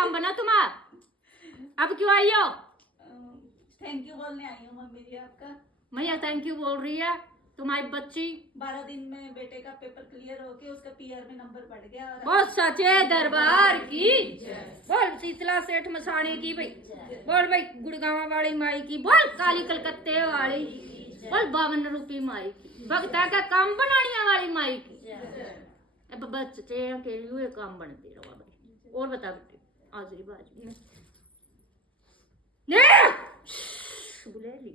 काम बना तुम्हारा? अब क्यों आई हो? थैंक यू बोलने आई हूँ मम्मी जी आपका। मैया थैंक यू बोल रही है तुम्हारी बच्ची। 12 दिन में बेटे का पेपर क्लियर होके उसका पीआर में नंबर बढ़ गया। और बहुत सचे दरबार की बोल, शीतला सेठ मसाणे की भाई बोल, भाई गुड़गांव वाली माई की बोल, काली कलकत्ते वाली बोल, 52 रूपी माई की, भक्ता का काम बनाने वाली माई की। अब बच्चे के लिए काम बनते रहो भाई। और बता बेटे आजरी बाजी में बुले ली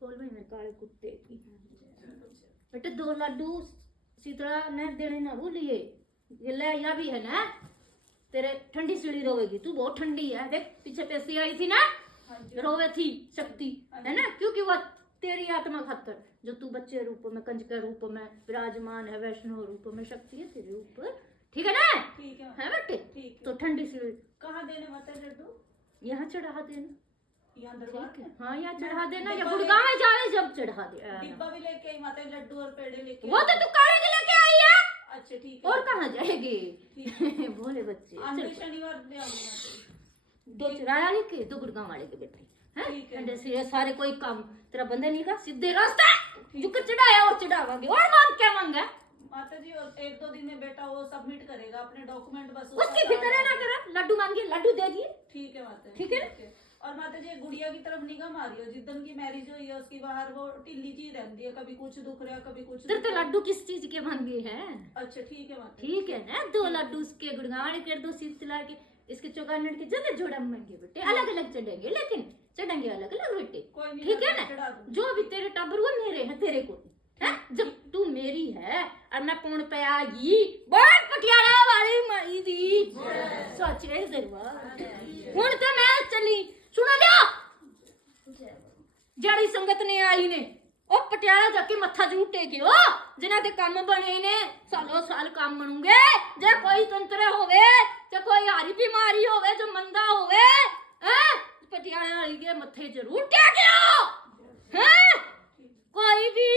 बोल भाई मेरे काले कुत्ते की बेटे 2 लड्डू शीतला ने देने ना भूलिए। ये ले या भी है ना, तेरे ठंडी सीढ़ी रोवेगी तू, बहुत ठंडी है। देख पीछे पैसी आई थी ना, रोवे थी शक्ति है ना, क्योंकि वो तेरी आत्मा खातर जो तू बच्चे रूप में कंज के रूप में विराजमान है, वैष्णव रूप में शक्ति है तेरे ऊपर, ठीक है ना? ठीक है बेटे। ठीक है। तो ठंडी सीढ़ी कहाँ देने माता लड्डू? यहाँ चढ़ा देना। यहाँ दरबार ठीक है, में? हाँ यहाँ चढ़ा देना, या डिब्बा गुड़गांव में जावे जब चढ़ा दे। डिब्बा भी लेके आई माता, लड्डू और पेड़े लेके वो तो तू काले के लेके आई है, अच्छा ठीक है। और कहाँ जाएगी? ठीक भोले बच्चे। अगले चल, शनिवार ले आऊंगी माता। 2 चुराया लेके 2 गुड़गांव वाले के बेटे ठीक है। हैं। ये सारे कोई काम तेरा बंदे नहीं का, सीधे रास्ता जुक चढ़ाया और चढ़ावांगे, और मांग क्या मांगा? माता जी और 1-2 दिन में बेटा वो सबमिट करेगा अपने डॉक्यूमेंट, बस उसकी फिक्र है ना करा, लड्डू मांगिए लड्डू दे दिए। ठीक है माता जी, ठीक है। और माता जी गुड़िया की तरफ निगाह मारियो, जिद्दन की मैरिज हुई है उसकी बाहर वो टिल्ली जी रहती है, कभी कुछ दुख रहा कभी कुछ तेरे दुख तो रहा। लड्डू किस चीज के मांगे हैं? अच्छा ठीक है माता जी। ठीक है ना, 2 लड्डू उसके गुड़गांव वाले कर दो, शीतला के इसके चौगानट के ज्यादा जोड़ा मांगे बेटे, अलग अलग चढ़ेंगे, लेकिन चढ़ेंगे अलग अलग बेटे, कोई नहीं ठीक है माता जी, चढ़ा ना? दूंगी। जो भी तेरे टब्बर वो मेरे हैं, तेरे को है। जब तू मेरी है और मैं पौन पे आगी बहुत पटियाला वाली माई दी सचे दरबार हुन ते मैं चली सुन लिया जड़ी संगत ने आई ने ओ पटियाला जाके मत्था जरूर टेके ओ जिन्हां दे काम बने ने सालों साल काम बनूंगे। जे कोई तंत्र होवे ते कोई हारी बीमारी होवे जो मंदा होवे हैं पटियाला वाली के मत्थे जरूर टेकियो हैं। कोई भी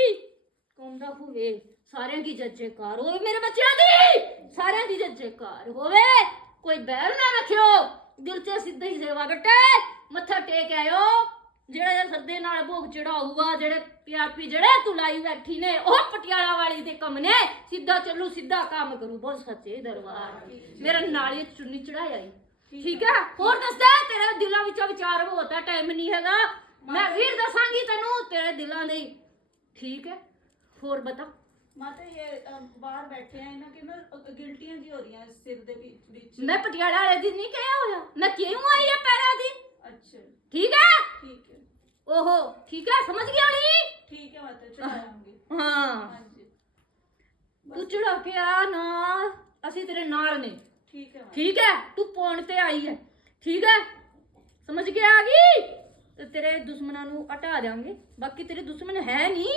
कौंदा होवे सारे की जजेकार होवे, मेरे बच्चों दी सारे की जजेकार होवे, कोई बैर ना रखियो, दिल से सीधा ही सेवा बेटे मत्था टेक आयो। जेड़ा सदे नाल भोग चढ़ा हुआ जेड़े प्यार पी जेड़े तू लाई बैठी ने ओ पटियाला वाली दे कम ने, सीधा चलू सीधा काम करू, बहुत सच्चे दरबार मेरा नाली चुन्नी चढ़ाया ही। ठीक है, और दस दे तेरे दिलों विच विचार होता, टाइम नहीं हैगा, मैं फिर दसांगी तैनू तेरे दिलों दे। ठीक है, और बता माता ये बाहर बैठे हैं इन्हों के ना गिल्टियां जी हो रही हैं सिर दे बीच। मैं पटियाला वाले दिन नहीं कहा होया, मैं क्यों आई है पैरा दी। अच्छा ठीक है, ठीक है। ओहो ठीक है, समझ गया नहीं? ठीक है माता चढ़ाऊंगी। हाँ हाँ जी तू चढ़ा के आ ना, असी तेरे नाल ने। ठीक है माता। ठीक है, तू पौन ते आई है, ठीक है समझ के आ गई? तो तेरे दुश्मनां नू हटा देंगे, बाकी तेरे दुश्मन है नहीं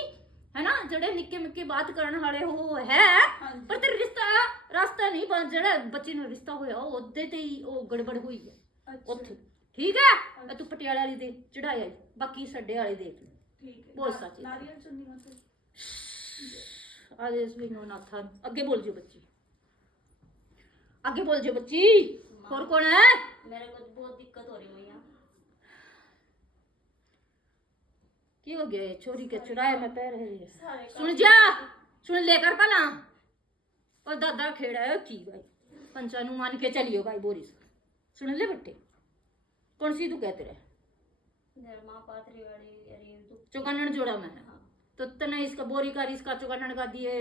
है ना, जड़े निक्के मिक्के बात करने वाले हो है, हाँ जी। पर तेरे रास्ता नहीं बन जड़ा बच्चे नु रिश्ता होया ओदे ते ही ओ गड़बड़ हुई है अच्छा उत्थे। ठीक है, तू पटियाला वाली दे चढ़ाया, बाकी सड्डे वाले देख ले। ठीक है। बहुत सच है। नारियल चुन्नी माता। आदेश भी नो नाथा आगे बोल जो बच्ची, आगे बोल जो बच्ची। और कौन है? मेरे को बहुत दिक्कत हो रही मैया। की हो गया छोरी के चुराए में पैर है? सारे सुन जा, सुन लेकर पला और दादा खेड़ा है की भाई पंचानु मान के चलियो भाई बोरी से। सुन ले बेटे, कौन सी तू कहते रहे? धर्मा पात्री वाली अरे तो चौकानन जोड़ा में है, हाँ। तो तने इसका बोरी का इसका चौकानन का दिए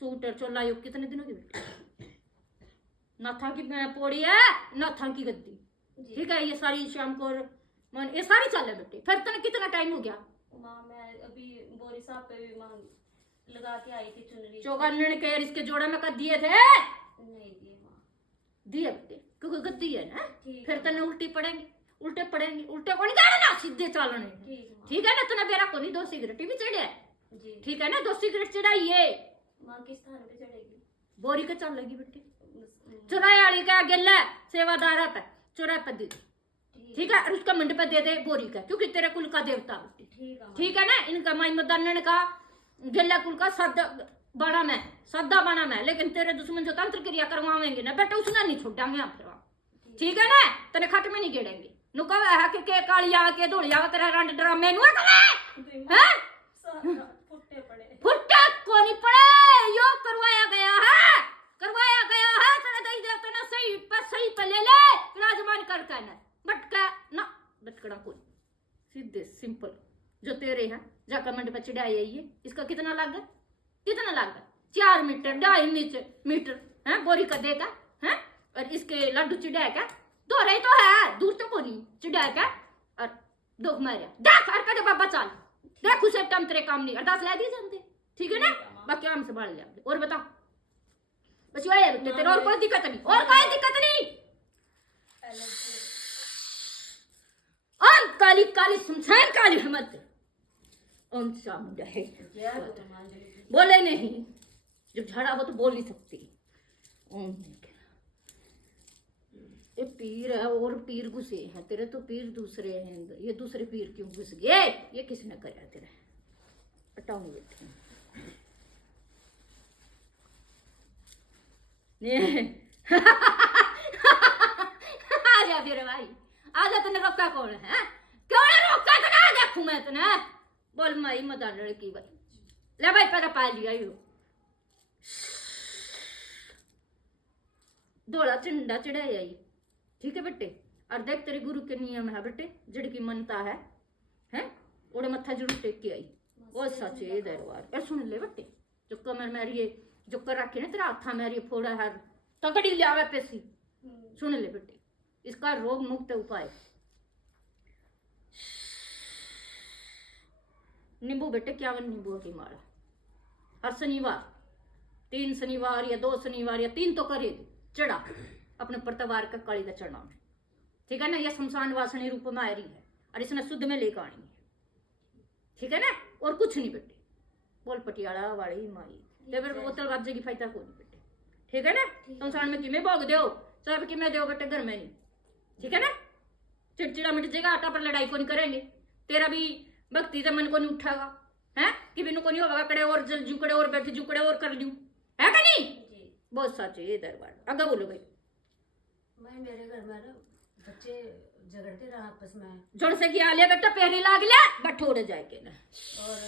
सूटर चोला यो कितने दिनों की बेटे? नाथा की पौड़ी है, नाथा की गद्दी। जी। ठीक है, ये सारी शाम को मन ये सारी चाल है बेटे। फिर तने कितना टाइम हो गया? माँ मैं अभी बोरी साहब पे भी माँ लगा के आई थी चुनरी। चौकानन के इसके जोड़ा में का दिए थे? नहीं दिए माँ। दिए बेटे, क्योंकि गद्दी है ना। ठीक फिर है। तने उल्टी पड़ेंगे, उल्टे पड़ेंगे, उल्टे को नहीं जाना ना, सीधे चालने। ठीक है माँ। ठीक है ना, तने बेरा को नहीं 2 सिगरेट भी चढ़े। जी। ठीक है ना, 2 सिगरेट चढ़ाइए, माँ किस स्थान पे चढ़ेगी? बोरी का चल लगी बेटे। ठीक। चुराई वाली का गिल्ला सेवादार पे चुराई पे दे, ठीक है, और उसका मंड पे दे दे बोरी का, क्योंकि तेरे कुल का देवता बेटे। ठीक है माँ। ठीक है ना, इनका माई मदन का गिल्ला कुल का सद बना मैं सदा बना मैं, लेकिन तेरे दुश्मन जो तंत्र क्रिया करवाएंगे ना बेटा उसने नहीं छोड़ांगे हम फिर। ठीक है ना, तेरे खट में नहीं गेड़ेंगे। नु कह है के काली आवे के धोली आवे तेरा रंड ड्रामे नु कहे हैं फुट्टे पड़े। फुट्टा को नहीं पड़े, यो करवाया गया है तेरे दई देवता ने सही पे ले ले राजमान कर कहना बटका ना बटकड़ा कोई सीधे सिंपल जो तेरे हैं जाकर मंडी पे चढ़ाई आई है। इसका कितना लगा 4 मीटर 2.5 मीटर है बोरी का देगा है। और इसके लड्डू चिड़ा का दो रही तो है दूर तो को नहीं चिड़ा का और दो मारिया देख हर कदे बाबा चाल देख उसे टम तेरे काम नहीं अरदास ला दी जानते। ठीक है ना, बाकी हम संभाल ले और बता बस ये बेटे तेरे और कोई दिक्कत नहीं और काली काली शमशान काली हमत ओम चामुंडा है बोले नहीं, जब झड़ा हो तो बोल नहीं सकती। ओम ये पीर है और पीर घुसे हैं तेरे तो पीर दूसरे हैं, ये दूसरे पीर क्यों घुस गए? ये किसने कराया तेरा? हटाऊंगी बेटे आजा फिर भाई आजा, तने रोका कौन है? क्यों ने रोका? तो ना देखूं मैं तने बोल माई मदान लड़की भाई ले भाई पैदा पा लिया यो धोला झंडा चढ़ाया आई। ठीक है बेटे, और देख तेरे गुरु के नियम है बेटे, जड़ की मनता है ओड़े मत्था जरूर टेक के आई वो सचे दरबार। और सुन ले बेटे जो कमर मेरी जो कर रखे ना तेरा हाथा मेरी फोड़ा है तकड़ी ले आवे पैसी। सुन ले बेटे इसका रोग मुक्त उपाय नींबू बेटे 51 नींबू की माला हर शनिवार 3 शनिवार या 2 शनिवार या 3 तो करे चढ़ा अपने प्रतवार का काली का चढ़ना में। ठीक है ना, यह शमशान वासनी रूप में आ रही है और इसने शुद्ध में लेकर आनी है। ठीक है ना, और कुछ नहीं बेटे बोल पटियाला वाली माई लेबर बोतल बाजे की फायदा को नहीं बेटे। ठीक है ना, शमशान में किमें भोग दो सब किमें दो बेटे घर में नहीं। ठीक है ना, चिड़चिड़ा मिट जाएगा आटा पर लड़ाई को नहीं करेंगे, तेरा भी भक्ति से मन को नहीं उठागा है कि बिनु को नहीं होगा कड़े और जुकड़े और बैठे जुकड़े और कर लूं है का नहीं? बहुत सच है ये दरबार। आगे बोलो भाई। मैं मेरे घर में ना बच्चे झगड़ते रहा आपस में जोड़ से किया ले बेटा पहले लाग ले बठोड़ जाए के ना, और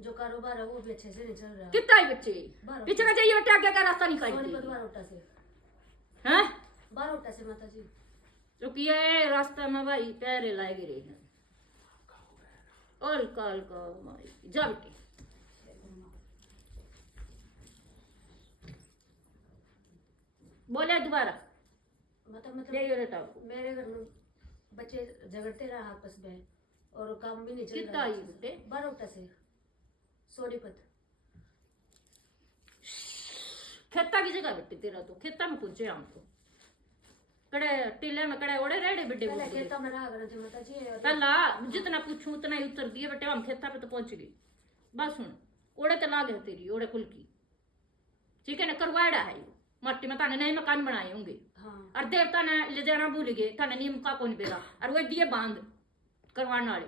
जो कारोबार है वो भी अच्छे से नहीं चल रहा। कितना ही बच्चे पीछे का जाइए बेटा आगे का रास्ता निकाल सोनीपत बारोटा से हैं बारोटा से माता जी जो किया है रास्ता में भाई पैरे लाए गिरे हैं और काल का माई जा बेटी। बोले दोबारा मतलब ले बेटा मेरे घर में बच्चे झगड़ते रहा आपस में और काम भी नहीं चल कितना रहा। ही बेटे बारोटा से सोनीपत खेता की जगह बेटे तेरा तो खेता में पहुंचे हम तो कड़े टीले में कड़े ओड़े रेड़े बेटे पहले खेता में रहा करते माता जी और पहला जितना पूछूं उतना ही उत्तर दिए बेटे हम खेता पे तो पहुंच गए। बस सुन ओड़े तो लाग है तेरी ओड़े कुल की। ठीक है ना, करवाड़ा है मट्टी में ताने नए मकान बनाए होंगे। हाँ और देवता ने ले जाना भूल गए थाने नीम का कौन बेगा और वो दिए बांध करवाने वाले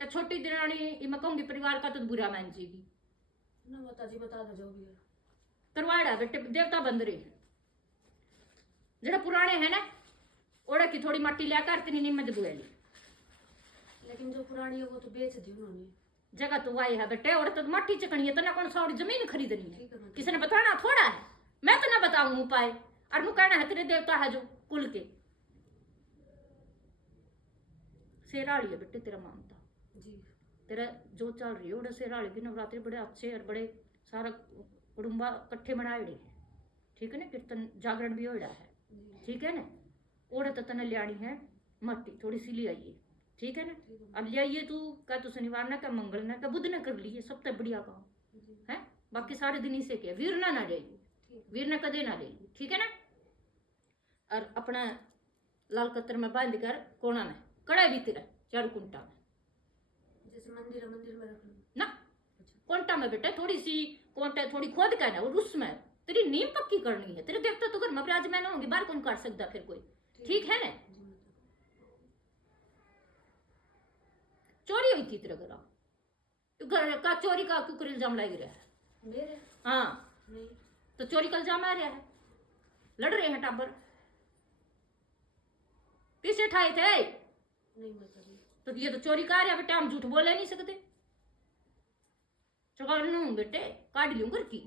या छोटी दिरानी मैं कहूंगी परिवार का तो बुरा मान जीगी ना माता जी बता दो जो भी है। करवाड़ा बेटे देवता बंद रहे जरा पुराने है ना ओड़ा की थोड़ी मट्टी लेकर तेनी नीम में बुआ ली, लेकिन जो पुरानी है वो तो बेच दी उन्होंने। जगह तो वाई है बेटे और तो मट्टी चकनी है तना कौन सा और जमीन खरीदनी है ठीक है माता किसी ने बताना थोड़ा है, मैं तो ना बताऊं उपाय और मुझे कहना है तेरे देवता है जो कुल के शेराड़ी है बेटे तेरा मानता जी तेरा जो चल रही है उड़े शेराड़ी की नवरात्रि बड़े अच्छे और बड़े सारा कुटुंबा इकट्ठे बनाए हैं। ठीक है ना, कीर्तन जागरण भी हो रहा है। ठीक है ना, ओड़े तो तने लियानी है मट्टी थोड़ी सी ले आइए। ठीक है ना, अब ले आइए तू क्या तो शनिवार ना क्या मंगल ना क्या बुध ना कर लिए सबसे बढ़िया काम है। बाकी सारे दिन इसे क्या वीर ना जाइए वीर ने कदे ना जाइए। ठीक है ना, और अपना लाल कतर में बांध कर कोना में कड़ा भी तेरा 4 कुंटा में जैसे मंदिर है मंदिर में रख लूं ना कोंटा में बेटा थोड़ी सी कोंटा थोड़ी खोद का ना और उसमें तेरी नींव पक्की करनी है। तेरे देवता तो घर में विराजमान होंगे बाहर कौन काट सकता फिर कोई। ठीक है ना, चोरी हुई थी तेरे घर का चोरी का कुकर इल्जाम लाई रहा है मेरे हाँ नहीं तो चोरी कल जा मार रहा है, लड़ रहे हैं टाबर, किसे ठाए थे? नहीं माता जी। तो ये तो चोरी कर रहा बेटे, हम झूठ बोले नहीं सकते। चुका लूं बेटे, काट लूं घर की।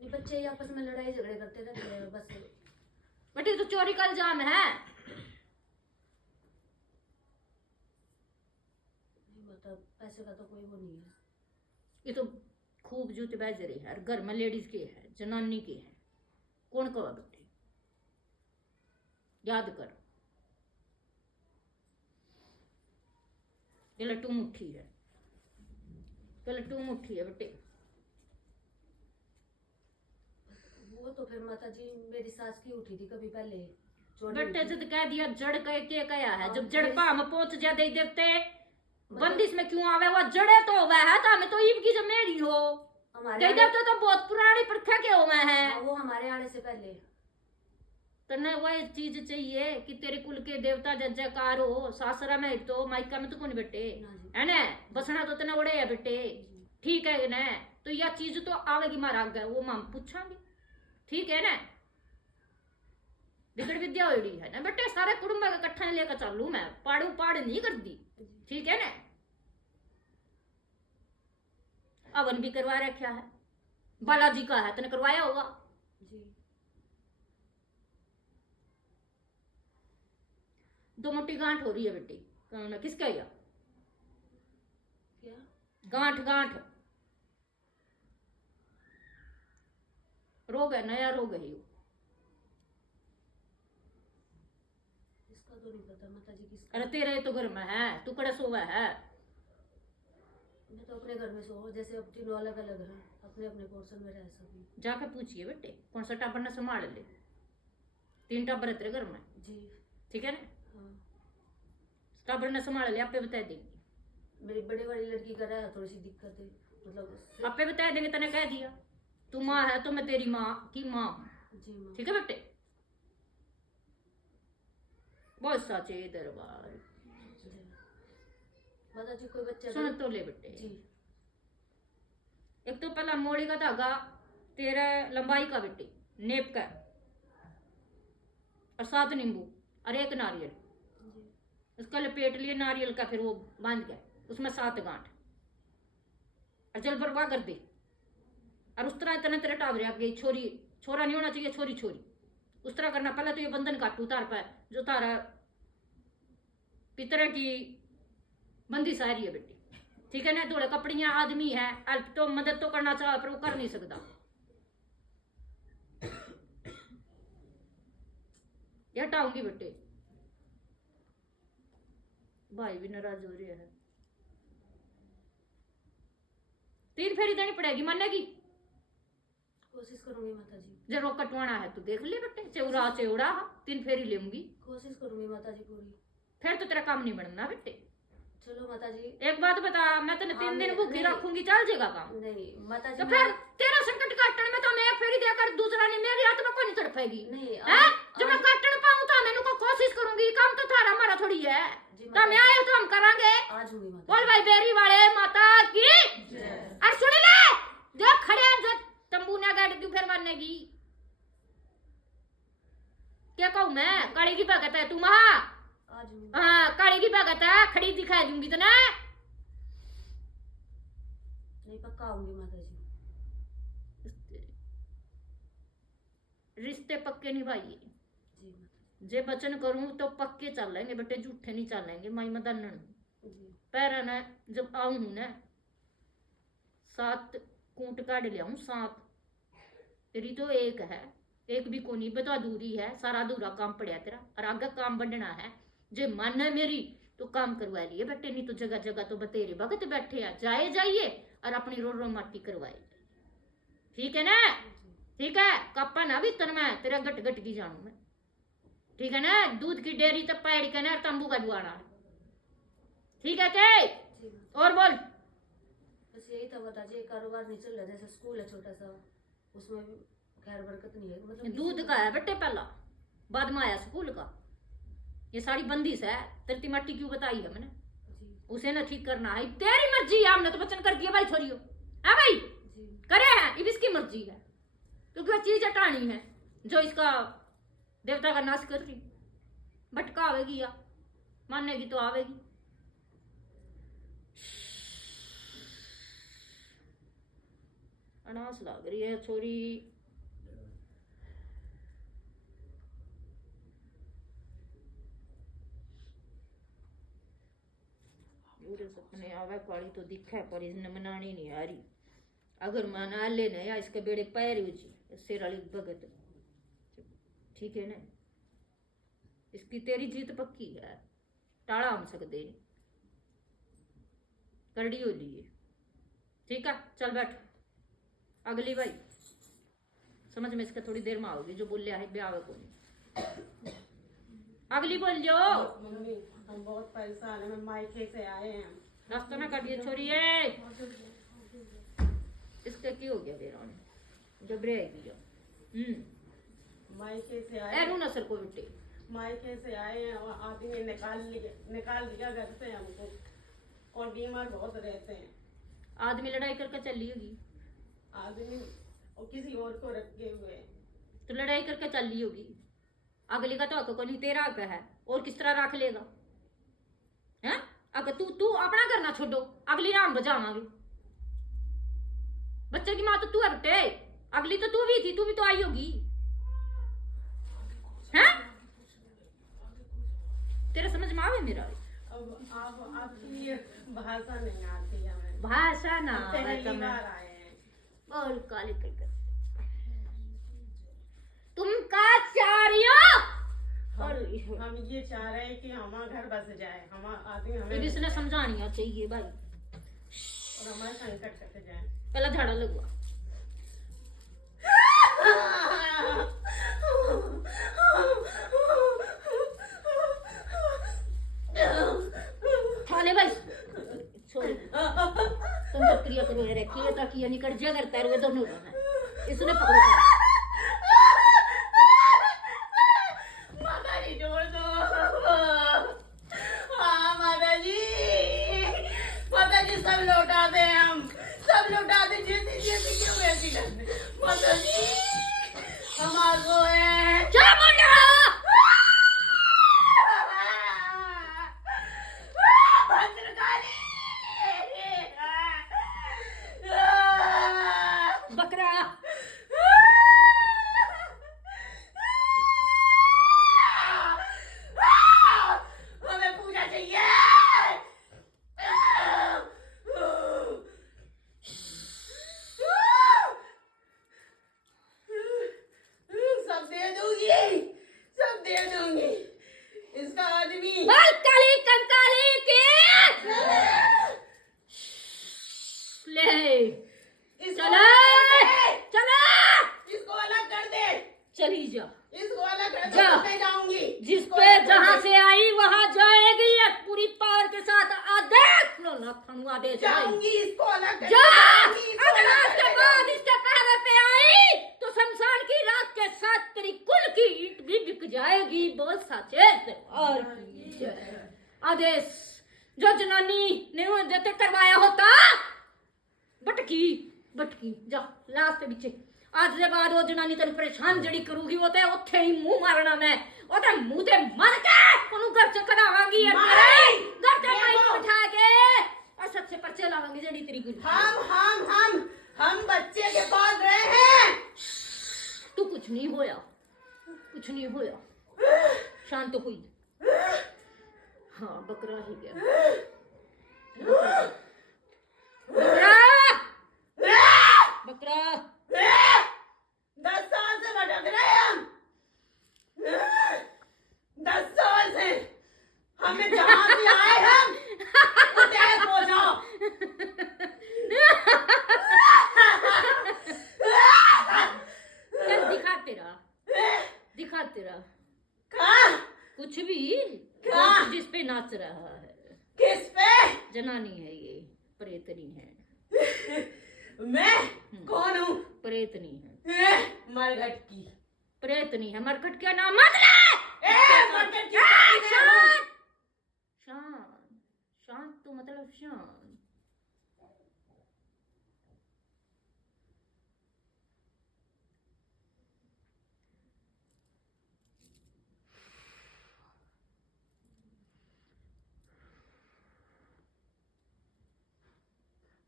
ये बच्चे ही आपस में लड़ाई झगड़े करते रहते हैं बस। बेटे तो चोरी का इल्जाम है। नहीं मतलब पैसे का तो कोई वो नहीं है। ये तो खूब जूते बाजे रहे हैं, घर में लेडीज के है, जनानी के है, कौन कवा बेटे? याद कर, ये लट्टू मुट्ठी है, ये लट्टू मुट्ठी है बेटे। वो तो फिर माता जी मेरी सास की उठी थी कभी पहले, चोरी बेटे हुई थी। जब कह दिया जड़ कह के कया है, जब हाँ, जड़ वही। पा हम पहुंच जा दे देते बंदिश में क्यों आवे? वो जड़े तो हुआ है तो हमें तो ईब की जमेड़ी हो हमारे दे देते तो बहुत पुरानी प्रथा के हो मैं है। हाँ, वो हमारे आने से पहले। तो न वही चीज चाहिए कि तेरे कुल के देवता जय जयकार हो। सासरा में तो माइका में तो कौन बेटे ना जी। है ना, बसना तो तेने उड़े है बेटे, जी। ठीक है ना? तो यह चीज तो आवेगी मारा गया, वो हम पूछांगे, ठीक है ना? बिगड़ विद्या होड़ी है ना बेटे, सारे कुटुंब का इकट्ठा लेकर चालू मैं, पाड़ू पाड़ नहीं कर दी, ठीक है ना? हवन भी करवा रखा है, बालाजी का है, तने करवाया होगा। जी। दो मोटी गांठ हो रही है बेटी, किसका या क्या? गांठ गांठ रोग है, नया रोग है ये। इसका तो नहीं पता माता जी किसका। अरे तेरे तो घर में है, तू कड़े सोवा है। मैं तो अपने घर में सो, जैसे अब तीनों अलग अलग हैं, अपने अपने पोर्शन में रह सभी। जाके पूछिए बेटे कौन सा टाबर ने संभाल ले, 3 टाबर है तेरे घर में, जी। ठीक है ना? हाँ। टाबर ने संभाल ले, आपे बता देंगे, मेरी बड़ी वाली लड़की का रहा थोड़ी सी दिक्कत है, मतलब उससे। आपे बता देंगे, तने कह दिया तू माँ है तो मैं तेरी माँ की माँ हूं, जी माँ। ठीक है बेटे? बहुत साचे दरबार। जी। माता जी कोई बच्चा सुन तो ले बेटे, जी। एक तो पहला मोड़ी का धागा तेरा लंबाई का बेटे, नेप का, और 7 नींबू और 1 नारियल, जी। उसका लपेट लिए नारियल का, फिर वो बांध गया उसमें 7 गांठ, और जल बरवा कर दे। और उस तरह इतने तेरे टावरे आप गई, छोरी छोरा नहीं होना चाहिए, छोरी छोरी, उस तरह करना। पहले तो ये बंधन काटू तार पर, जो तारा पितरे की बंदी सारी है बेटी, ठीक है ना? थोड़े कपड़ियां आदमी है, अल्प तो मदद तो करना चाह पर वो कर नहीं सकता। ये हटाऊंगी बेटे, भाई भी नाराज हो रही है। 3 फेरी देनी पड़ेगी, मानेगी? कोशिश करूंगी माता जी। जब वो कटवाना है तो देख ले बेटे, चौड़ा चौड़ा 3 फेरी लेंगी, कोशिश करूंगी माता जी पूरी। फिर तो तेरा काम नहीं बनना बेटे। चलो माता जी। एक बात बता, मैं तेने 3 दिन भूखी नहीं। रखूंगी, चल जाएगा काम? नहीं माता जी। तो फिर तेरा संकट काटने में तो मैं एक फेरी देकर दूसरा नहीं, मेरी हाथ में कोई नहीं तड़पेगी। नहीं हैं? जब मैं काटने पाऊं तो मैंने को कोशिश करूंगी, काम तो थारा हमारा थोड़ी है। जी तो मैं आए तो हम करांगे। आज होंगी माता बोल भाई बेरी वाले माता की। अरे सुन ले, देख खड़े हैं जो तंबू ने गाड़ दी, फिर मानेगी क्या? कहूं मैं काली की भगत है तू महा? आज होंगी। हाँ काली की भगत है, खड़ी दिखा दूंगी तो ना। नहीं पक्का आऊंगी माता जी। रिश्ते पक्के निभाइए, जी माता जे वचन करूं तो पक्के चलेंगे बेटे, झूठे नहीं चलेंगे। माई मदन जी। पैर ना जब आऊं ना 7 कूट काट लिया हूं, 7 तेरी तो 1 है, 1 भी कोनी बता दूरी है, सारा अधूरा काम पड़ा तेरा, और आगे काम बढ़ना है। जे मन है मेरी तो काम करवा लिए बेटे, नहीं तो जगह जगह तो बतेरे भगत बैठे हैं, जाए जाइए और अपनी रो रो माटी करवाए, ठीक है ना? ठीक है, कप्पा ना भी तन में तेरा गट गट की जानू मैं, ठीक है ना? दूध की डेयरी तब पैड़ के ना तंबू का दुआना है, ठीक है के? जी। और बोल। बस यही था माता जी, कारोबार नहीं चल रहा, जैसे स्कूल है छोटा सा, उसमें भी खैर बरकत नहीं है, मतलब दूध का है बेटे पहला, बाद में आया स्कूल का। ये सारी बंदिश है, तेरी मट्टी क्यों बताई है मैंने? जी। उसे ना ठीक करना है, तेरी मर्जी है, हमने तो वचन कर दिया भाई छोरियो, है भाई? जी। करे हैं, ये भी इसकी मर्जी है, क्योंकि वो चीज हटानी है जो इसका देवता का नाश कर रही। भटका आवेगी या मानेगी तो आवेगी। अनास लग रही है छोरी। मेरे सपने आवे काली तो दिखे पर इसने मनानी नहीं आ रही। अगर मना लेना या इसके बेड़े पैर उची सिर वाली भगत, ठीक है ना, इसकी तेरी जीत पक्की है, टाड़ा हम सकते नहीं, करड़ी हो ली है। ठीक है चल बैठ। अगली भाई समझ में इसके थोड़ी देर में आओगी, जो बोल है ब्याह को नहीं। अगली बोल जो। मम्मी हम बहुत परेशान हैं, हम मायके से आए हैं। रास्ता ना काटिए छोरी है। इसका क्यों हो गया बेरा घबराएगी जो। मायके से आए ऐरू नसर को बेटे। मायके से आए हैं और आदमी ने निकाल दिया घर से हमको, और बीमार बहुत रहते हैं। आदमी लड़ाई करके चली होगी। आदमी और किसी और को रखे हुए हैं। तो लड़ाई करके चली होगी। अगली का तो हक को नहीं, तेरा हक है, और किस तरह रख लेगा हैं? अगर तू अपना करना छोड़ो, अगली नाम बजावांगे। बच्चे की माँ तो तू है बेटे, अगली तो तू भी थी, तू भी तो आई होगी हैं? तेरे समझ में आवे मेरा? अब आपकी ये भाषा नहीं आती हमें। भाषा ना पहली बार आए हैं। बोल काली कर तुम का चाह रही हो? हम ये चाह रहे हैं कि हमारा घर बस जाए, हमारा आदमी हमें फिर इसने समझानी चाहिए भाई, और हमारे संकट कट जाए। पहला झाड़ा लगवा। थाने भाई छोड़ तुम प्रक्रिया करो रे की ताकि ये निकल जा करता है दोनों है। इसने पकड़ो माता जी जोड़ दो। हाँ माता जी सब लौटा दे, हम सब लौटा दे। जैसी क्यों वैसी कर दे माता जी, हमारे है क्या बोल रहा बकरा? हमें पूजा चाहिए। सब दे दूंगी, सब दे दूंगी। इसका आदमी बोल काली कंकाली के ले चले चले इसको अलग कर दे, चली जा। इसको अलग कर दे। जा। मैं जाऊंगी जिस पे जहां से आई वहां जाएगी, ये पूरी पावर के साथ आदेश लो लाखनु आदेश है। जाऊंगी, इसको अलग कर जा। दूंगी, इसको अगर अलग आज के कर बाद दूंगी। इसके पहरे पे आई तो शमशान की राख के साथ तेरी कुल की ईंट भी बिक जाएगी। बोल साचे और आदेश जो जनानी ने वो देते करवाया होता बटकी जा लास्ट पीछे। आज के बाद वो जनानी तेन परेशान जड़ी करूगी, वो ते उत्थे ही मुंह मारना। मैं ओते मुंह ते मर के ओनु घर च कढावांगी, घर ते माई बिठा के और सबसे पर्चे लावांगी जड़ी तेरी गुल। हम बच्चे के पास रहे हैं। तू कुछ नहीं होया, कुछ नहीं होया, शांत हुई। हाँ बकरा ही गया, बकरा 10 साल से भटक रहे हैं हम। 10 साल से हमें जहाँ से आए हम उसे पहुँचाओ। चल दिखा तेरा कहाँ? कुछ भी क्या? जिस पे नाच रहा है। किस पे? जनानी है ये, प्रेतनी है। मैं कौन हूँ? प्रेतनी है, मरघट की। प्रेतनी है। मरकट क्या नाम मत ले। मरघट की शांत शांत शांत तो मतलब शांत।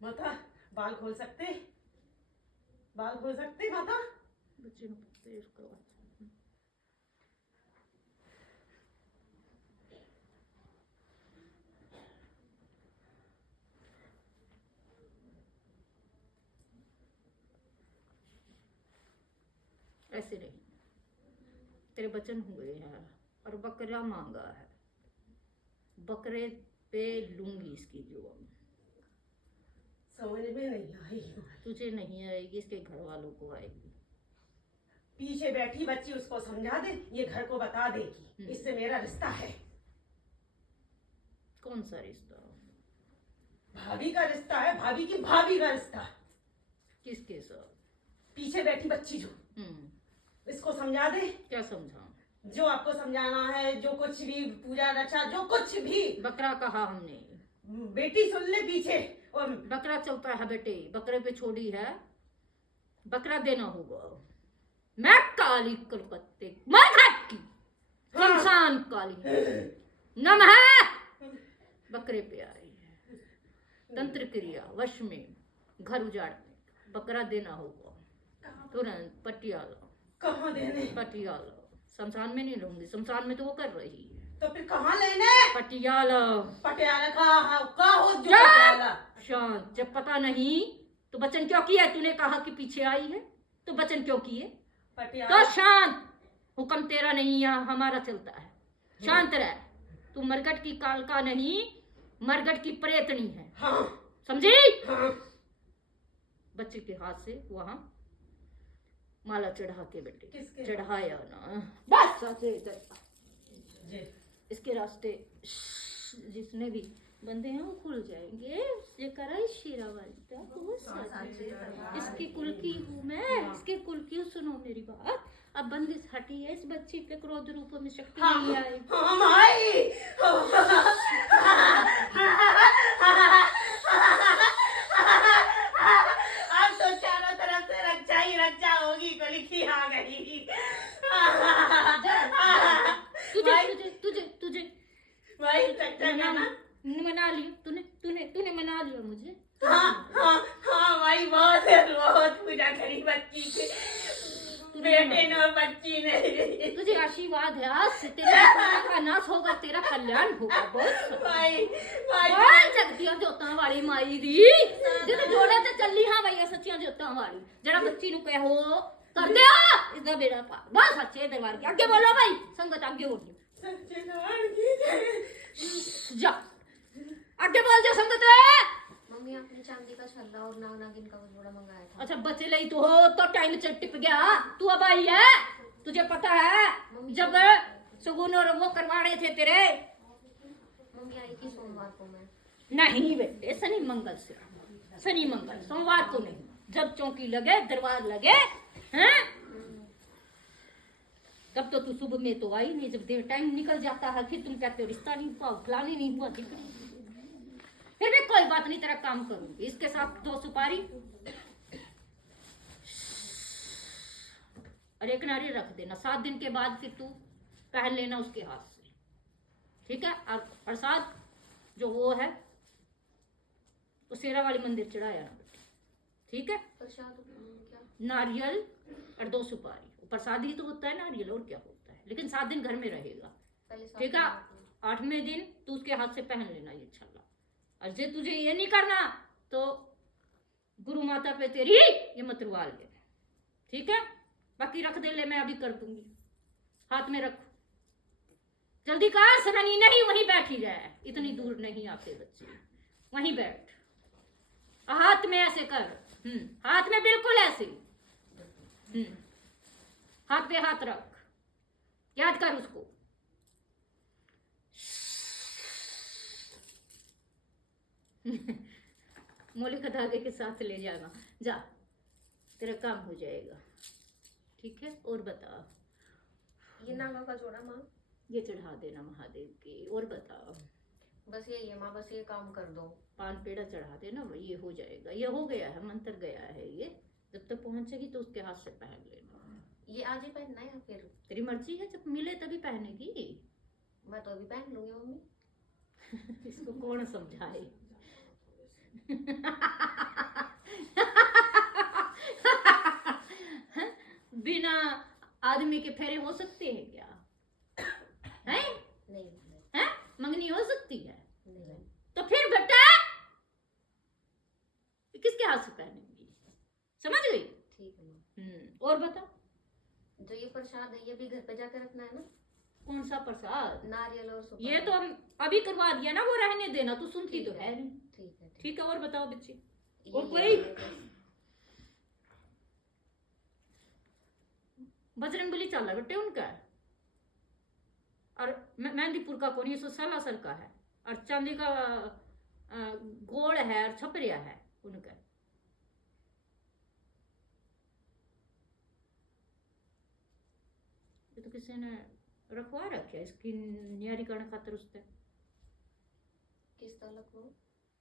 माता बाल खोल सकते, बाल खोल सकते माता? बच्चे को पेश करो। ऐसे नहीं, तेरे वचन हुए हैं और बकरा मांगा है, बकरे पे लूंगी इसकी जुबान। समझ में नहीं आई। तुझे नहीं आएगी, इसके घर वालों को आएगी। पीछे बैठी बच्ची उसको समझा दे, ये घर को बता देगी इससे मेरा रिश्ता है। कौन सा रिश्ता? भाभी का रिश्ता है, भाभी की भाभी का रिश्ता। किसके साथ? पीछे बैठी बच्ची जो, इसको समझा दे। क्या समझाऊं? जो आपको समझाना है, जो कुछ भी पूजा रचा, जो कुछ भी। बकरा कहा हमने, बेटी सुन ले पीछे। और बकरा चलता है बेटे, बकरे पे छोड़ी है, बकरा देना होगा। मैं काली कलकत्ते मरघट की शमशान काली नम है, बकरे पे आई है। तंत्र क्रिया वश में, घर उजाड़ने, बकरा देना होगा तुरंत। पटियाला। कहाँ देने? पटियाला। शमशान में नहीं रहूंगी, शमशान में तो वो कर रही है। तो फिर कहाँ लेने? पटियाला। पटियाला का हो जो पटियाला। शांत। जब पता नहीं तो वचन क्यों किया? तूने कहा कि पीछे आई है तो वचन क्यों किए? पटियाला। तो शांत। हुक्म तेरा नहीं, यहाँ हमारा चलता है। शांत रह। तू मरगट की कालका नहीं, मरगट की प्रेतनी है। हाँ। समझी? हाँ। बच्चे के हाथ से वहां माला चढ़ा के बेटे। किसके? चढ़ाया ना, बस जी। इसके रास्ते जिसने भी बंदे हैं वो खुल जाएंगे। ये करा इस शेरा वाली का बहुत सारा। इसके कुल की हूँ मैं, इसके कुल की हूँ। सुनो मेरी बात, अब बंदिश हटी है, इस बच्ची पे क्रोध रूप में शक्ति नहीं आई। हम आई। अब तो चारों तरफ से रक्षा ही रक्षा होगी, कलिखी आ गई। तुझे तुझे तुझे तुझे भाई चक्कर मना ना। मना लिया तूने, तूने तूने मना लिया मुझे। हाँ हाँ हाँ भाई, बहुत पूजा करी बच्ची के, बेटे ने और बच्ची ने। तुझे आशीर्वाद है, आज से तेरे दुश्मनों का नाश होगा, तेरा कल्याण होगा। बहुत भाई बहुत जगतियां जोतां वाली माई दी जिन्हें जोड़े ते चली। हाँ भैया सच्चियां जोतां वाली जरा बच्ची नु कहो कर दे इसदा बेड़ा पार। बस सच्चे दरबार के आगे बोलो भाई, संगत आगे बोलो। सच्चे दरबार की जा आगे बोल जा संगत। मम्मी आपने चांदी का छल्ला और नाग नागिन का घोड़ा मंगाया था। अच्छा बचे ले तो हो तो टाइम से टिप गया। तू अब आई है, तुझे पता है जब सुगुन और वो करवाने थे तेरे। मम्मी आई थी सोमवार को मैं। नहीं बेटे, शनि मंगल से, शनि मंगल, सोमवार को नहीं। जब चौकी लगे, दरबार लगे हैं, तब तो तू सुबह में तो आई नहीं। जब देर टाइम निकल जाता है फिर तुम कहते हो रिश्ता नहीं हुआ, फलानी नहीं हुआ, फिर भी कोई बात नहीं, तेरा काम करूंगी। इसके साथ 2 सुपारी और एक नारियल रख देना। 7 दिन के बाद फिर तू पहन लेना उसके हाथ से, ठीक है? और प्रसाद जो वो है वो शेरा वाली मंदिर चढ़ाया ना बेटे, ठीक है? प्रसाद क्या? नारियल और 2 सुपारी। प्रसाद ही तो होता है नारियल, और क्या होता है। लेकिन 7 दिन घर में रहेगा, पहले साथ ठीक है? में आती हूँ। 8वें दिन तू उसके हाथ से पहन लेना ये छल्ला। और जे तुझे ये नहीं करना तो गुरु माता पे तेरी ये मतरवाल ले, ठीक है? बाकी रख दे ले, मैं अभी कर दूंगी। हाथ में रख, जल्दी कर। सरानी नहीं वहीं बैठी रहे, इतनी दूर नहीं आते बच्चे, वहीं बैठ। हाथ में ऐसे कर, हाथ में बिल्कुल ऐसे, हाथ पे हाथ रख, याद कर उसको। मौलिक धागे के साथ ले जाना, जा तेरा काम हो जाएगा, ठीक है? और बता। ये नागा का जोड़ा माँ ये चढ़ा देना महादेव के। और बता। बस यही है माँ, बस ये काम कर दो। पान पेड़ा चढ़ा देना, ये हो जाएगा। ये हो गया है, मंत्र गया है। ये जब तक पहुंचेगी तो उसके हाथ से पहन लेना। ये आज ही पहनना है या फिर? तेरी मर्जी है, जब मिले तभी पहनेगी। मैं तो अभी पहन लूंगी मम्मी। इसको कौन समझाए? बिना आदमी के फेरे हो सकते हैं क्या? हैं? नहीं हैं? मंगनी हो सकती है? नहीं। तो फिर बेटा किसके हाथ से पहनेंगी? समझ गई? ठीक है माँ। और बता, जो ये प्रसाद है ये भी घर पे जाकर रखना है ना? कौन सा प्रसाद? नारियल और सुपारी। ये तो हम अभी करवा दिया ना, वो रहने देना, तू सुनती तो है नहीं। ठीक है ठीक है, और बताओ बच्चे, ये और ले कोई? आइए बस। बजरंगबली चाला बेटे उनका है, और मेहंदीपुर का कौन, ये 116 साल का है, और चांदी का गोड़ है और छपरिया है उनका। ये तो किसी ने रखवा रखे इसकी न्यारी करने खातर, उससे किस तलक को?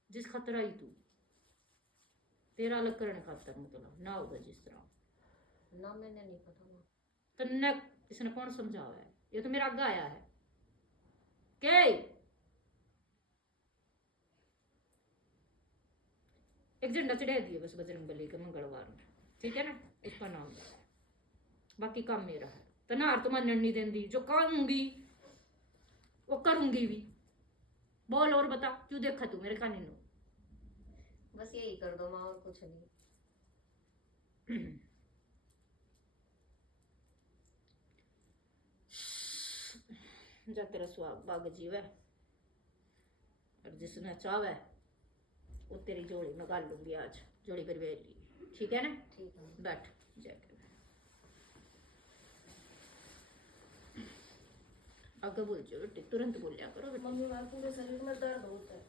जिस खातर आई तू, तेरा अलग करने खातर, मतलब ना होगा जिस तरह ना मैंने नहीं पता माँ। तन्ने इसने कौन समझावा है? ये तो मेरा आगा आया है के एक झंडा चढ़ा दिए बस बजरंगबली के मंगलवार में, ठीक है ना, इसका नाम है, बाकी काम मेरा है। तनार तो मैं नहीं देंदी, जो कहूंगी वो करूंगी भी। बोल और बता, क्यों देखा तू मेरे खाने नो? बस यही कर दो माँ, और कुछ नहीं। जा तेरा स्वाग बाग जीवे, और जिसने चावे वो तेरी जोड़ी में गाल लूंगी आज, जोड़ी पर वेली, ठीक है ना? ठीक है। बैठ जाकर आगे बोल जो बेटे, तुरंत बोलिया करो बेटे। मम्मी माँ पूरे शरीर में दर्द होता है।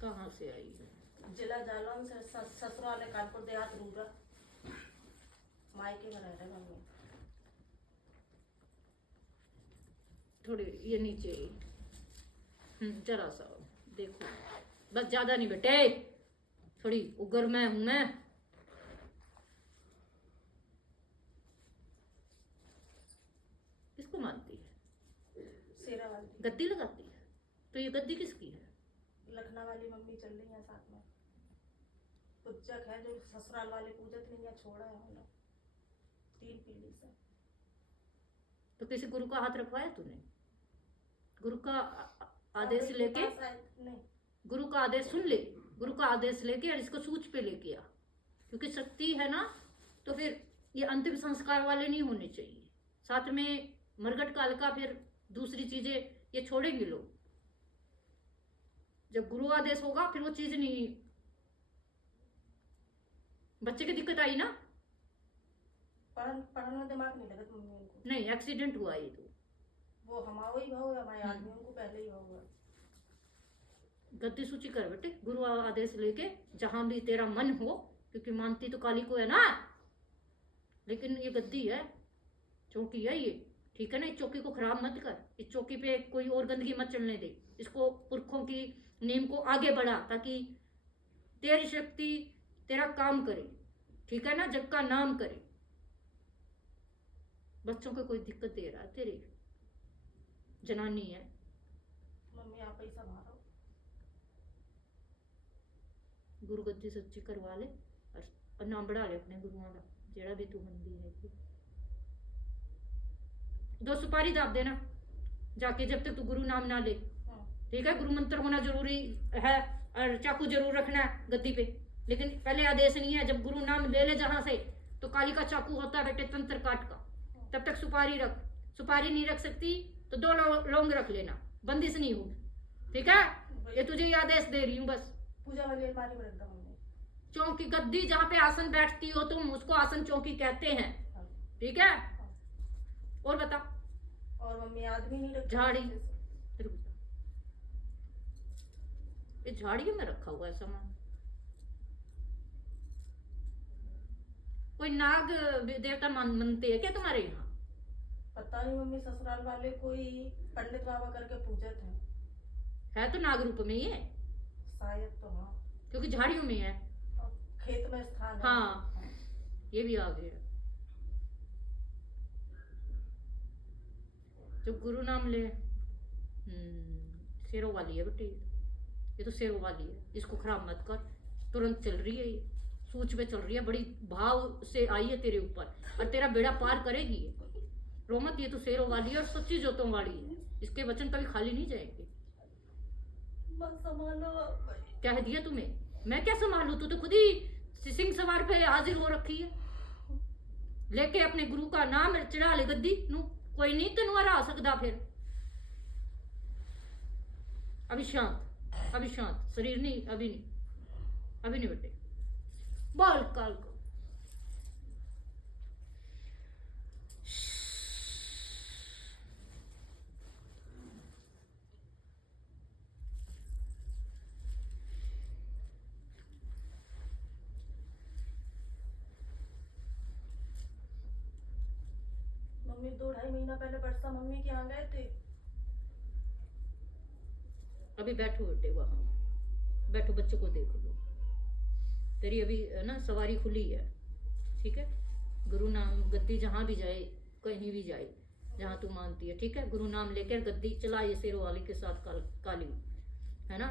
कहाँ से आई है? जिला जालौन से ससुराल है कानपुर देहात रूरा, मायके में रह रहे मम्मी। थोड़ी ये नीचे, जरा सा देखो, बस ज्यादा नहीं बेटे, थोड़ी उगर में हूं मैं। किसको मानती है? शेरा वाली गद्दी लगाती है? तो ये गद्दी किसकी है? लखनऊ वाली मम्मी चल रही है साथ में, पूजक है जो ससुराल वाले पूजक नहीं है, छोड़ा है उन्होंने 3 पीढ़ी से। तो किसी गुरु का हाथ रखवाया तूने? गुरु का आदेश लेके, नहीं, गुरु का आदेश सुन ले, गुरु का आदेश लेके और इसको सूच पे लेके आ, क्योंकि शक्ति है ना, तो फिर ये अंतिम संस्कार वाले नहीं होने चाहिए। साथ में मरगट काल का, फिर दूसरी चीजें ये छोड़ेंगे लोग। जब गुरु आदेश होगा फिर वो चीज नहीं। बच्चे की दिक्कत आई ना? पढ़ने में दिमाग नहीं लगा मम्मी उनको। नहीं, एक्सीडेंट हुआ ये तो। वो हमारा ही भाव है, हमारे आदमियों को पहले ही भाव है। गद्दी सूची कर बेटे, गुरु आदेश लेके जहां भी तेरा मन हो, क्योंकि मानती तो काली को है ना, लेकिन ये गद्दी है, चौकी है ये, ठीक है ना? इस चौकी को खराब मत कर, इस चौकी पे कोई और गंदगी मत चलने दे, इसको पुरखों की नीम को आगे बढ़ा, ताकि तेरी शक्ति तेरा काम करे, ठीक है ना? जग का नाम करे। बच्चों को कोई दिक्कत दे रहा है, तेरी जनानी है। मम्मी आप ही संभालो। गुरु गद्दी सच्ची करवा ले और नाम बढ़ा ले अपने गुरुओं का, जेड़ा भी तू मंदी है। 2 सुपारी दाब देना जाके, जब तक तू गुरु नाम ना ले, ठीक है? गुरु मंत्र होना जरूरी है, और चाकू जरूर रखना है गद्दी पे, लेकिन पहले आदेश नहीं है, जब गुरु नाम ले ले जहां से, तो काली का चाकू होता है बेटे तंत्र काट का, तब तक सुपारी रख। सुपारी नहीं रख सकती तो 2 लौंग रख लेना, बंदिश नहीं होगी, ठीक है? ये तुझे ये आदेश दे रही हूँ बस। पूजा वाली अलमारी में रख दो मम्मी। चौकी गद्दी जहां पे आसन बैठती हो तुम, उसको आसन चौकी कहते हैं, ठीक है? और बता। और मम्मी आदमी नहीं रखते। झाड़ी, ये झाड़ियों में रखा हुआ है सामान। कोई नाग देवता मानते हैं क्या तुम्हारे यहाँ? पता नहीं मम्मी, ससुराल वाले कोई पंडित बाबा करके पूजत है तो नाग रूप में ये, शायद तो। हाँ, क्योंकि झाड़ियों में है। और खेत में स्थान है। हाँ, ये भी आ गया। जो गुरु नाम ले, शेरों वाली है बेटी, ये तो शेरों वाली है, इसको खराब मत कर। तुरंत चल रही है ये, सूच पे चल रही है, बड़ी भाव से आई है तेरे ऊपर और तेरा बेड़ा पार करेगी ये। रो मत, ये तो शेरों वाली है और सच्ची जोतों वाली है, इसके वचन कभी खाली नहीं जाएंगे। माँ संभालो आप। कह दिया तुम्हें, मैं क्या संभालू? तू तो खुद ही सिंह सवार पे हाजिर हो रखी है, लेके अपने गुरु का नाम चढ़ा ले गद्दी नू, कोई नहीं तेनू हरा सकदा फिर। अभी शांत, अभी शांत, शरीर नहीं, अभी नहीं, अभी नहीं बेटे, बाल काल को। मम्मी 2-2.5 महीना पहले परसा मम्मी के यहाँ गए थे। अभी बैठो बेटे, वहां बैठो, बच्चों को देख लो। तेरी अभी ना सवारी खुली है, ठीक है? गुरु नाम गद्दी जहां भी जाए, कहीं भी जाए, जहां तू मानती है, ठीक है? गुरु नाम लेकर गद्दी चला, ये शेरों वाली के साथ काली है ना,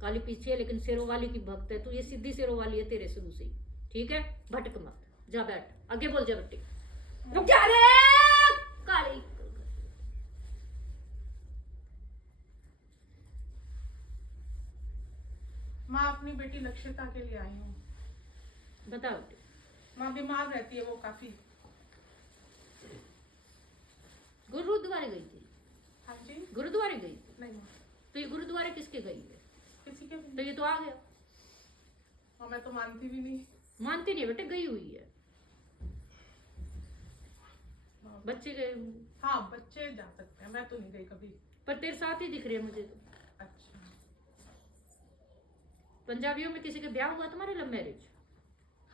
काली पीछे है लेकिन शेरों वाली की भक्त है, तो ये सीधी शेरों वाली है तेरे शुरू से ही, ठीक है? भटक मत, जा बैठ, आगे बोल जा बेटे। रुक जा रे काली। माँ अपनी बेटी लक्ष्यता के लिए आई हूँ। बताओ बेटे। माँ बीमार रहती है वो काफी। गुरुद्वारे गई थी? हाँ जी। गुरुद्वारे गई थी? नहीं माँ। तो ये गुरुद्वारे किसके गई है? किसी के भी तो ये तो आ गया। माँ मैं तो मानती भी नहीं। मानती नहीं बेटे, गई हुई है, बच्चे गए होंगे। हाँ बच्चे जा सकते हैं, मैं तो नहीं गई कभी। पर तेरे साथ ही दिख रही है मुझे तो। अच्छा। पंजाबियों में किसी के ब्याह हुआ तुम्हारे, लव मैरिज?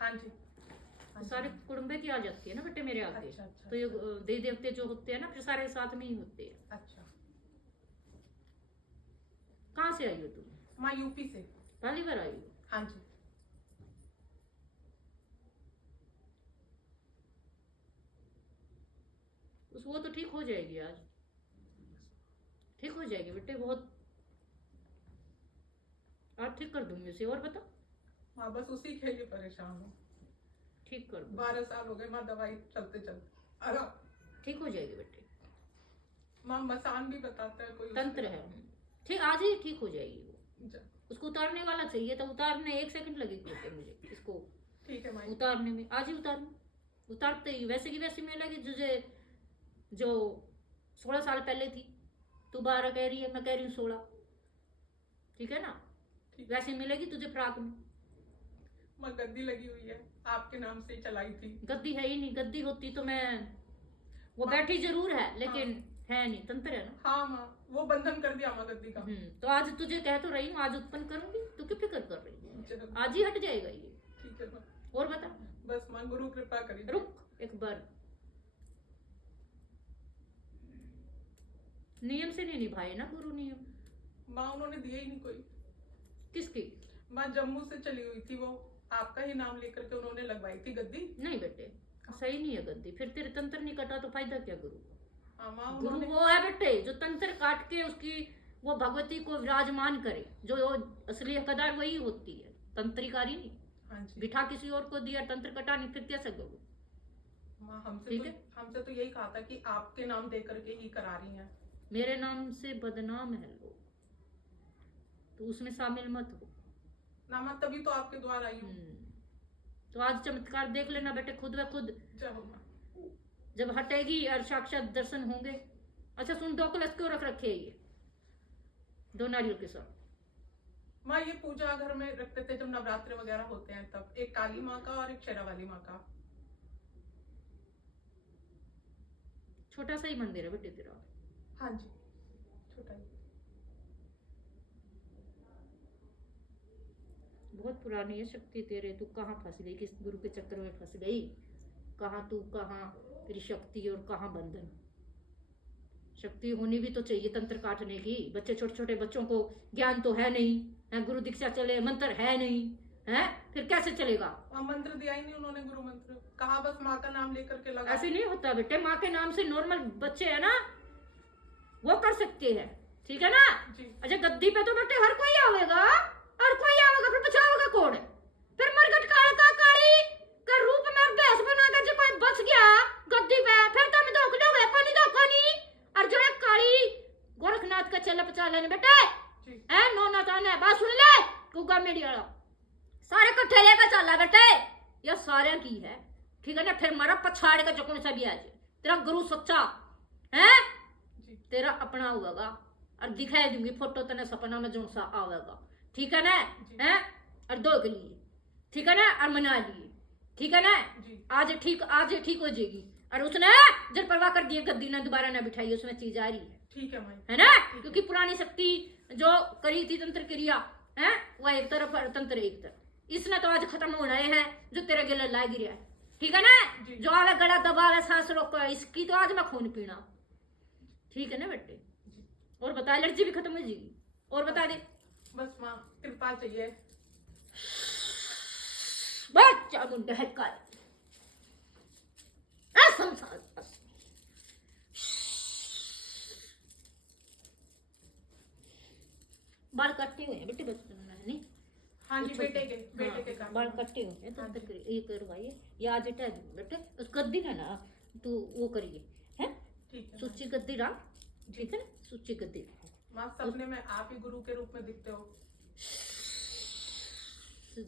हाँ जी। तो सारे कुटुंबे की आ जाती है ना बेटे मेरे आगे। अच्छा, अच्छा, तो ये देवी देवते जो होते हैं ना, फिर सारे साथ में ही होते हैं। अच्छा। कहाँ से आई हो तुम? माँ यूपी से। पहली बार आई हो? हाँ जी। वो तो ठीक हो जाएगी, आज ठीक हो जाएगी बेटे, बहुत आज ठीक कर दूंगी उसे। और बता। माँ बस उसी के लिए परेशान हूँ। ठीक कर दूंगी। 12 साल हो गए माँ दवाई चलते चलते। अरे ठीक हो जाएगी बेटे। माँ मसान भी बताता है कोई तंत्र है, ठीक, आज ही ठीक हो जाएगी वो। जा- उसको उतारने वाला चाहिए था, उतारने 1 सेकंड लगेगी बेटे मुझे इसको ठीक है माँ। उतारने में, आज ही उतारते ही वैसे की वैसे मिलेगी तुझे जो 16 साल पहले थी। तू 12 कह रही है, मैं कह रही हूँ 16, ठीक है ना? ठीक। वैसे मिलेगी तुझे फ्राक में। माँ गद्दी लगी हुई है, आपके नाम से ही चलाई थी। गद्दी है ही नहीं, गद्दी होती तो मैं वो माँ- बैठी जरूर है लेकिन है नहीं, तंत्र है ना। हाँ माँ वो बंधन कर दिया माँ गद्दी का। तो आज तुझे कह तो रही हूँ, आज उत्पन्न करूंगी, तू क्यों फिक्र कर रही है? चलो, आज ही हट जाएगा ये। ठीक है माँ। और बता। बस माँ गुरु कृपा करिए। रुक एक बार, नियम से नहीं निभाए ना गुरु नियम। माँ उन्होंने दिया ही नहीं कोई। किसकी? माँ जम्मू से चली हुई थी वो, आपका ही नाम लेकर के उन्होंने लगवाई थी गद्दी। नहीं बेटे, सही नहीं है गद्दी, फिर तेरे तंत्र नहीं कटा तो फायदा क्या गुरु? हाँ माँ गुरु उन्होंने। वो है बेटे जो तंत्र काट के उसकी वो भगवती को विराजमान करे, जो असली हकदार वही होती है, तंत्रिकारी नहीं। हाँ जी। बिठा किसी और को दिया, तंत्र कटा नहीं, फिर कैसे गुरु? माँ ठीक है। हमसे तो यही कहा था कि आपके नाम दे करके ही करा रही हैं। मेरे नाम से बदनाम है लोग, तो उसमें शामिल मत हो। ना माँ तभी तो आपके द्वार आई हूँ। तो आज चमत्कार देख लेना बेटे, खुद ब खुद जय हो माँ। जब हटेगी और साक्षात दर्शन होंगे। अच्छा सुन, 2 कलश क्यों रख रखे है ये 2 नारियल के साथ? माँ ये पूजा घर में रखते थे जब नवरात्र वगैरह होते हैं तब, एक काली माँ का और एक शेरा वाली माँ का। छोटा सा ही मंदिर है बेटे तेरा। हाँ जी छोटा ही। बहुत पुरानी है शक्ति तेरे, तू कहाँ फंस गई, किस गुरु के चक्कर में फंस गई? कहाँ तू, कहाँ तेरी शक्ति और कहाँ बंधन? शक्ति होनी भी तो चाहिए तंत्र काटने की। बच्चे, छोटे छोटे बच्चों को ज्ञान तो है नहीं है, गुरु दीक्षा चले, मंत्र है नहीं है, फिर कैसे चलेगा? और मंत्र दिया ही नहीं उन्होंने, गुरु मंत्र कहा, बस माँ का नाम लेकर के लगा। ऐसे नहीं होता बेटे, माँ के नाम से नॉर्मल बच्चे है ना वो कर सकते हैं, ठीक है ना? जी। अच्छा गद्दी पे तो बेटे हर कोई आवेगा, फिर बचावेगा कौन? फिर मरगट काल का काली का रूप में भैंस बना के जो कोई बच गया गद्दी पे, फिर तो मैं धोख दोगे पानी धोखा नहीं। और जो है काली गोरखनाथ का चल पचा लेने बेटे है नो ना जाने बात सुन ले गुगा मीडिया वाला सारे इकट्ठे लेकर चला बेटे, ये सारे की है ठीक है ना? फिर मारा पछाड़ का चकुन सा भी आज तेरा गुरु सच्चा है, तेरा अपना होगा और दिखाई दूंगी फोटो तने सपना में जो सा आवेगा ठीक है ना? हैं और दो के लिए ठीक है ना? और मना लिए ठीक है ना? आज ठीक हो जाएगी। और उसने जब परवाह कर दिए गद्दी ने दोबारा ना बिठाई, उसमें चीज आ रही है ठीक है माई, है ना? क्योंकि पुरानी शक्ति जो करी थी तंत्र क्रिया है वह एक तरफ और तंत्र एक तरफ, इसने तो आज खत्म होना है जो तेरे गले ला गिरा है ठीक है ना? जो आवे गला दबावे सांस रोको इसकी तो आज मैं खून पीना ठीक है ना बेटे? और बता एलर्जी भी खत्म हो जाएगी। और बता दे बस माँ कृपा चाहिए। बच्चा मुंडे है का संसार बस बाल कट्टे हुए हैं बेटे बच्चे नहीं? हाँ जी बेटे के काम बाल कट्टे हुए हैं तो ये करवाइए या आज हटा दूं बेटे उस गद्दी ना तू वो करिए हैं ठीक है सूची गद्दी डाल ठीक है ना? सूची गद्दी माँ सपने में आप ही गुरु के रूप में दिखते हो।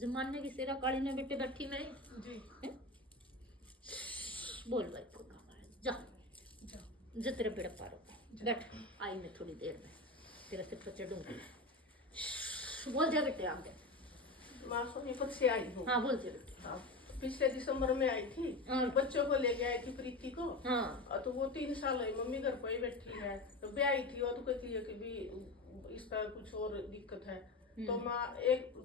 जमाने की सेरा काली ने बेटे बैठी मेरे जी है? बोल भाई जा जा तेरा बेड़ा पार हो बैठ आई मैं थोड़ी देर में तेरा सिर पर चढ़ूंगी बोल जा बेटे आगे माँ सोनीपत से आई हूँ। हाँ बोल जा बेटे हाँ, पिछले दिसंबर में आई थी, बच्चों को लेके आई थी प्रीति को। हाँ और तो वो 3 साल हुई मम्मी घर पर ही बैठी है, तो ब्याह थी और तो कहती है कि भी इसका कुछ और दिक्कत है। तो माँ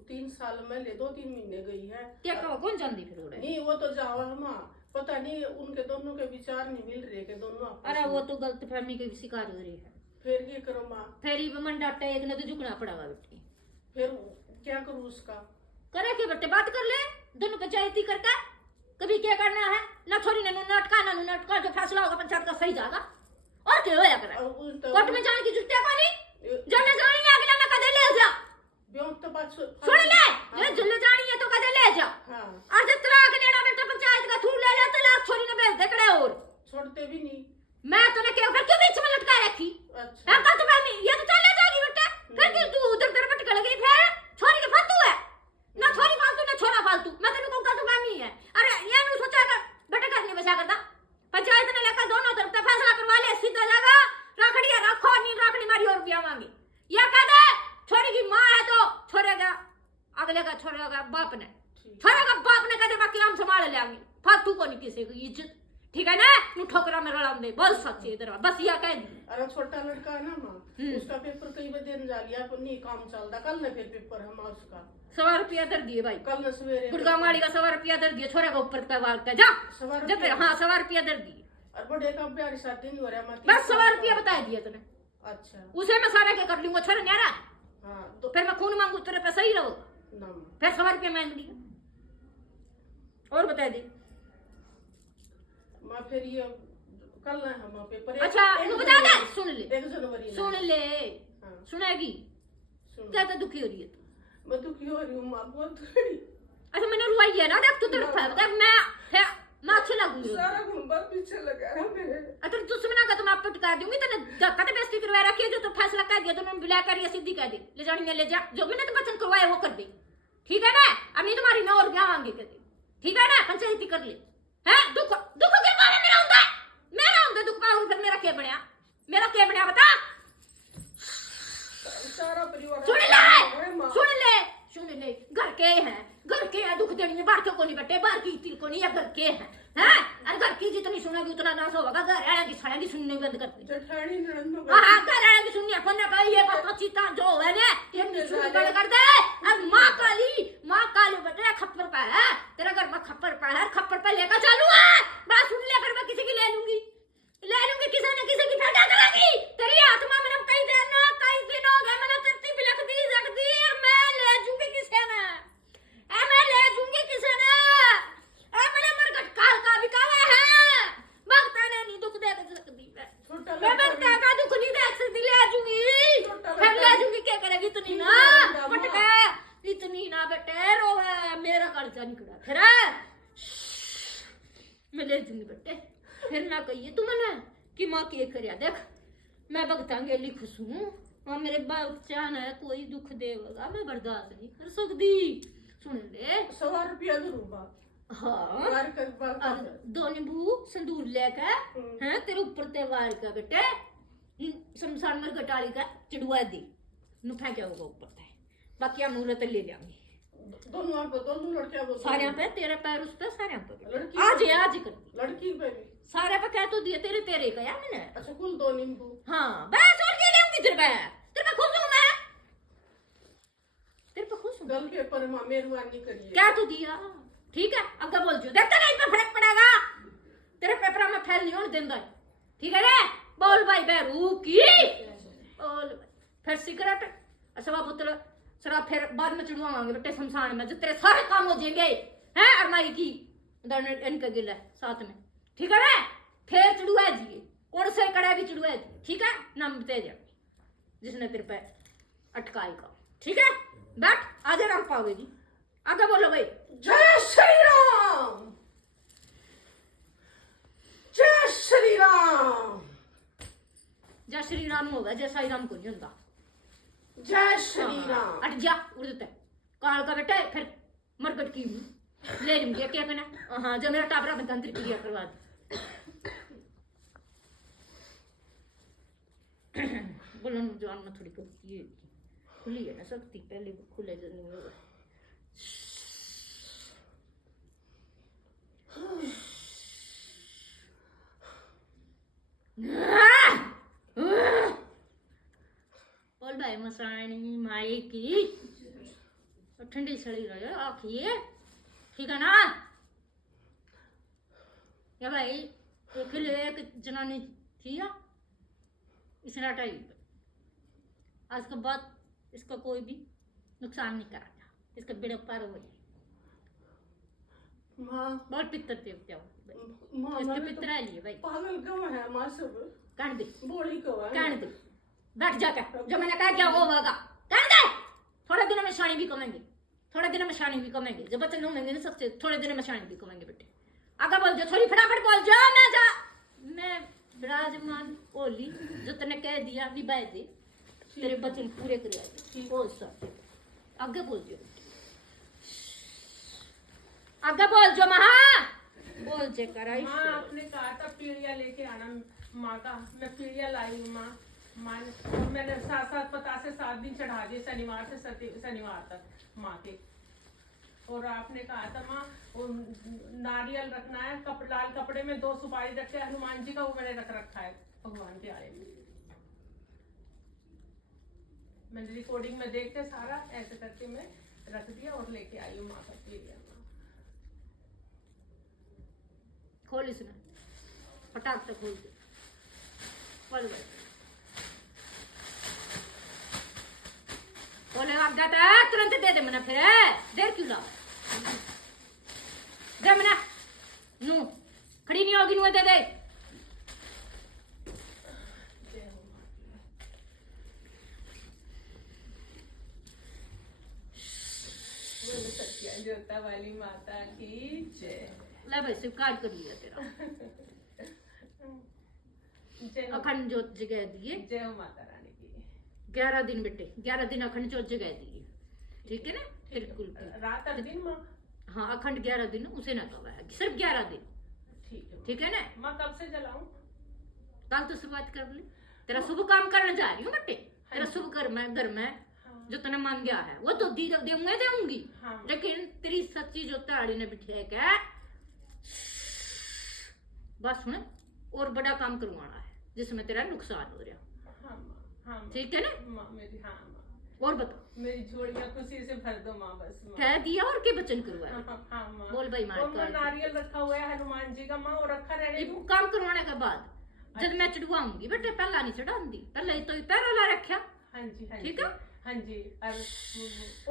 3 साल में ले 2-3 महीने गई है। क्या कहो कौन जानती फिर उड़े? नहीं वो तो जावा माँ पता नहीं उनके दोनों के विचार नहीं मिल रहे के दोनों आपस अरे में। वो तो गलत फहमी के शिकार हो रही है। फिर ये करो माँ, फिर ये मन डाटा एक ने तो झुकना पड़ेगा बेटी। फिर क्या करूँ उसका? करे के बेटे बात कर ले दोनों पंचायती करके कभी क्या करना है ना छोरी ने नटका जो फैसला होगा पंचायत का सही जाएगा और क्या होया करे कोर्ट में जाने की जुटे को नहीं जल्ले जानी है अगला ना कदे ले जा ब्यों तो बात सुन ले ये जल्ले जानी है तो कदे ले जा। हाँ और जब तलाक लेना बेटा पंचायत का थू ले ले तलाक छोरी ने भेज दे कड़े और छोड़ते भी नहीं। मैं तूने क्या फिर क्यों बीच में लटका रखी? अच्छा हम का तो मैं ये तो चले जाएगी बेटा फिर क्यों तू उधर उधर भटक गई फिर छोरी के फालतू है ना छोरी फालतू ना छोरा फालतू मैं तेरे को का तो मैं है। अरे ये नु सोचा कर बेटा करने बचा करता पंचायत ने लेकर दोनों तरफ का फैसला करवा ले सीधा जगह राखड़िया रखो नहीं राखड़ी मारी और रुपया मांगे या कह दे छोरी की मां है तो छोरे का अगले का छोरे का बाप ने कह दे बाकी हम संभाल लेंगे फालतू को नहीं किसी की इज्जत ठीक है ना? नु ठोकरा में रड़ा दे बोल सच्ची इधर बस या कह दी। अरे छोटा लड़का है ना माँ उसका पेपर कई बार देने जा लिया पर नहीं काम चलता। कल ने फिर पेपर है माँ उसका 100 रुपया दर दिए भाई कल ने सवेरे गुड़गा माड़ी का 100 रुपया दर दिए छोरे को ऊपर करवा के जा 100 जब हाँ 100 रुपया दर दिए और बड़े का ब्याह शादी नहीं हो रहा माँ बस 100 रुपया बता दिया तूने अच्छा उसे मैं सारा क्या कर लूंगा छोरा न्यारा हाँ तो फिर मैं खून मांगू तेरे पैसा ही रहो ना फिर 100 रुपया मांग लिया और बता दी माँ फिर ये कल ना है माँ पेपर अच्छा तू बता दे सुन ले 1 जनवरी सुन ले हाँ सुनेगी सुन क्या तो दुखी हो रही है तू मैं दुखी हो रही हूँ माँ बहुत थोड़ी अच्छा मैंने रुआई है ना देख तू तरफ है देख मैं अच्छी लगूंगी सारा घुम्बा पीछे लगा है मेरे। अगर दुश्मना का तो मैं पटका दूंगी तने धक्का तो बेइज्जती करवा रखी है जो तो फैसला कर दिया तो मैं बुला कर ये सीधी कर दे ले जानी है ले जा जो मैंने तो वचन करवाया वो कर दे ठीक है ना? अब नहीं तुम्हारी मैं और ब्याह मांगे कर दे ठीक है ना? पंचायती कर ले हैं दुख दुख के बारे में मेरा होंगे दुख पाऊं फिर मेरा क्या बनया बता सारा परिवार सुन ले घर के है दुख देनी है बाहर के को नहीं बटे बाहर की तिल को नहीं या घर के हैं और घर की जितनी सुनेगी उतना नाश होगा घर वाले की साड़ी सुनने बंद कर दे जठानी ननद हां घर वाले की सुननी अपन ने कहा ये बात चीता जो है ना ये सुनने बंद कर दे। अब मां काली बटे खप्पर पे है तेरा घर में खप्पर पे लेकर चलू है बात सुन ले फिर मैं किसी की ले लूंगी किसी न किसी की फिर क्या करेगी तेरी आत्मा मैंने कई दिन हो गए मैंने तेरी बिलख दी और मैं ले जूंगी किसे ने मैंने मरगट काल का भी कहा है भक्ता ने नहीं दुख दे सकती मैं भक्ता का दुख नहीं दे सकती ले जूंगी मैं ले जूंगी बेटे। फिर ना कहिए तू मना कि माँ के करया देख मैं भगता गेली खुश हूँ और मेरे बच्चा ने कोई दुख देगा मैं बर्दाश्त नहीं कर सकती। सुन ले 100 रुपया दूंगा। हाँ मार कर बाल और 2 नींबू संदूर लेकर हैं तेरे ऊपर त्योहार का बेटे शमशान में गटाली का चिड़वा दी नु फेंका होगा ऊपर से बाकी हम मुहूर्त ले जाएंगे दोनों लड़कियां बोल सारे पे तेरे पैर उस पे सारे पे लड़की आज कर लड़की पे भी। सारे पे कह तो दिए तेरे तेरे का यार मैंने। अच्छा कुल 2 नींबू। हाँ बस और क्या लेंगी तेरे पे खुश हूँ मैं तेरे पे खुश हूँ। गल के पर मेहरबानी करिए। क्या तू दिया ठीक है अब क्या बोल जो देखता नहीं पे फर्क पड़ेगा तेरे पेपर में फैल नहीं होने देंदा ठीक है रे बोल भाई बैरू की बोल फिर सिगरेट असवा पुत्र शराब फिर बाद में चढ़वाएंगे बेटे शमशान में जो तेरे सारे काम हो जाएंगे हैं अरमाई की इनका गिला साथ में ठीक है ना फिर चढ़वा दिए कौन से कड़ा भी चढ़वा दिए ठीक है नाम बता जा जिसने तेरे पे अटकाई का ठीक है बैठ आधे राम पावेगी आगे बोलो भाई। जय श्री राम जय श्री राम। जय श्री राम होगा जय साई राम को नहीं होता। जय श्री राम। अट जा उड़ते काल का बेटा फिर मरकट की ले लूंगी क्या करना। हाँ जो मेरा टाबरा में तंत्र क्रिया करवा दे बोलो जान में थोड़ी खुली है ना सकती पहले खुले जो नहीं होगा। बोल भाई मसानी माई की और ठंडी सड़ी रही है आखिए ठीक है ना। या भाई एक जनानी थी या इसने हटाई आज के बाद इसका कोई भी नुकसान नहीं करेगा इसका बेड़ा पार हो जाए। माँ बहुत पितर देवते हो माँ इसके मैं भी पितर लिए भाई पागल क्यों है माँ सब काट दे बोली क्यों है काट दे बैठ जाकर जो मैंने कहा क्या वो होगा काट दे। थोड़े दिनों में शानी भी कमेंगे थोड़े दिनों में शानी भी कमेंगे जब बच्चे होंगे ना सबसे थोड़े दिनों में शानी भी कमेंगे बेटे। आगे बोल जाओ थोड़ी फटाफट बोल जाओ मैं विराजमान ओली जो तने कह दिया निभा दे तेरे बचन पूरे कर बोल सर आगे बोल जो आगे बोल जो महा बोल जे करा माँ आपने कहा था पीढ़िया लेके आना माँ का मैं पीढ़िया लाई हूँ माँ माँ मैंने 7 दिन चढ़ा दिए शनिवार से शनिवार तक माँ के। और आपने कहा था माँ वो नारियल रखना है लाल कपड़े में 2 सुपारी रखे हनुमान जी का वो मैंने रख रखा है भगवान के आए में। मैंने रिकॉर्डिंग में देख के सारा ऐसे करके मैं रख दिया और लेके आई हूँ माँ का पीढ़िया। खोल इसमें फटाक से खोल दे खोल भाई खोले आप जाता है तुरंत दे दे मना फिर देर क्यों ला दे मना नू खड़ी नहीं होगी नू दे दे। जोता वाली माता की जय। ले भाई स्वीकार कर लिया तेरा जय हो अखंड जोत जगह दिए जय हो माता रानी की। 11 दिन बेटे 11 दिन अखंड जोत जगह दिए ठीक है ना बिल्कुल रात और दिन माँ। हाँ अखंड 11 दिन उसे ना कहा सिर्फ 11 दिन ठीक है ना। माँ कब से जलाऊं? कल तो शुरुआत कर ली तेरा शुभ काम करने जा रही हूँ बेटे तेरा शुभ घर में जो तने मान गया है वो तो दूंगी हाँ। लेकिन तेरी सच्ची जो ताड़ी ने बिठे है बस सुन और बड़ा काम करवाना है जिसमें तेरा नुकसान हो रहा। हाँ माँ, हाँ माँ। ठीक है ना माँ मेरी हाँ माँ और बता मेरी झोलियाँ खुशी से भर दो माँ बस माँ। कह दिया और के वचन करवाया हाँ माँ। बोल भाई मार और मैं नारियल रखा हुआ है हनुमान जी का माँ वो रखा रहने एक दूं? काम करवाने के बाद जब मैं चढ़वाऊंगी बेटे पहला नहीं चढ़ाऊंगी पहले तो पैरोला रखा हाँ जी हाँ ठीक जी है हाँ जी।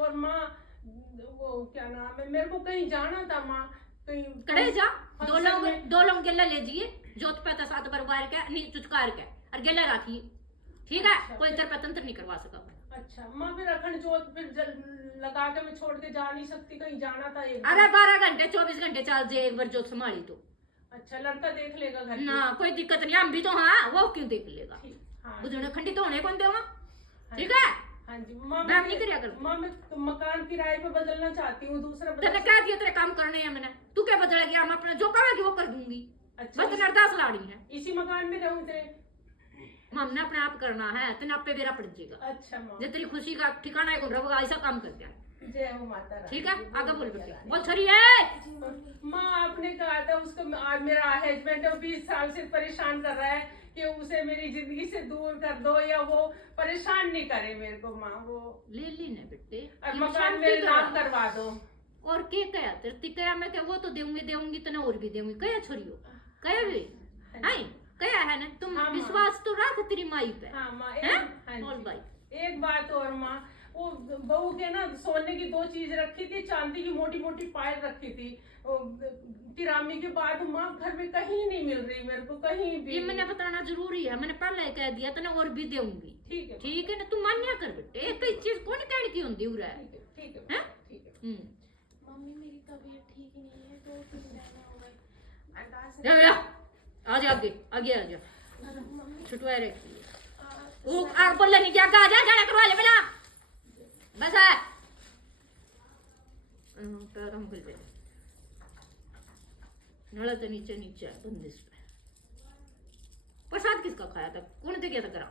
और माँ वो क्या नाम है मेरे को कहीं जाना था माँ कहीं कड़े जा फंक्शन में। दो लोग गेला ले जिए जोत पैता 7 बार वार के नहीं चुचकार के और गेला राखिए ठीक है अच्छा। कोई तेरे पे तंत्र नहीं करवा सका। अच्छा माँ फिर अखंड जोत फिर लगा के मैं छोड़ के जा नहीं सकती कहीं जाना था एक अरे 12 घंटे 24 घंटे चल जाए एक बार जोत संभाली तो अच्छा लड़का देख लेगा घर ना कोई दिक्कत नहीं, हम भी तो हाँ, वो क्यों देख लेगा, की? हाँ बुझने खंडी तो होने कौन देवा, हाँ ठीक जी। है। हाँ जी माँ, मैं नहीं करिया करूँ। माँ मैं तो मकान किराए पे बदलना चाहती हूँ, दूसरा तेने कह दिया तेरे काम करने हैं मैंने, तू क्या बदलेगी, हम अपना जो कहेगी वो कर दूंगी, अच्छा बस तेरे अरदास लाड़ी है, इसी मकान में रहूँ तेरे? हमने अपने आप करना है, तेने आपे बेरा पड़ जाएगा, अच्छा माँ, जे तेरी खुशी का ठिकाना है कौन रहेगा, ऐसा काम कर दिया, जय हो माता रानी। ठीक है। जय आगे हो बोल मैया बेटे, रानी। बोल छरी है। माँ आपने कहा था उसको, आज मेरा हस्बैंड 20 साल से परेशान कर रहा है कि उसे मेरी जिंदगी से दूर कर दो या वो परेशान नहीं करे मेरे को माँ, वो ले ली ना बेटे, और ये मकान शांति मेरे करा। नाम करवा दो। और के कया तेरे कया मैं क्या वो तो देऊंगी तने और भी देऊंगी, कया छोरियो कया भी है, कया है ना, तुम हाँ, माँ। विश्वास तो रख तेरी माई पे, हाँ माँ हैं? हाँ बोल जी। भाई। एक बात और माँ, वो बहू के ना सोने की 2 चीज रखी थी, चांदी की मोटी मोटी पायल रखी थी, वो तिरामी के बाद माँ घर में कहीं नहीं मिल रही मेरे को, कहीं भी। ये मैंने बताना जरूरी है, मैंने पहले कह दिया तने और भी देऊंगी, ठीक है ठीक है ना, तू मान्या कर बेटे, एक ही चीज कौन कहने की होती उरा है, ठीक है हैं? ठीक है। मम्मी मेरी तबीयत ठीक ही नहीं है, 2-3 महीने हो गए। अरदास जा बेटा, आ जा आगे आगे आ जा, मम्मी छुटवाए रखी वो आग बोलने नहीं क्या, आ जा जाना करवा ले बेटा, बस है पैर हम खुल गए, नड़ा तो नीचे नीचे है बंदिश पे। प्रसाद किसका खाया था, कौन दे गया था करा,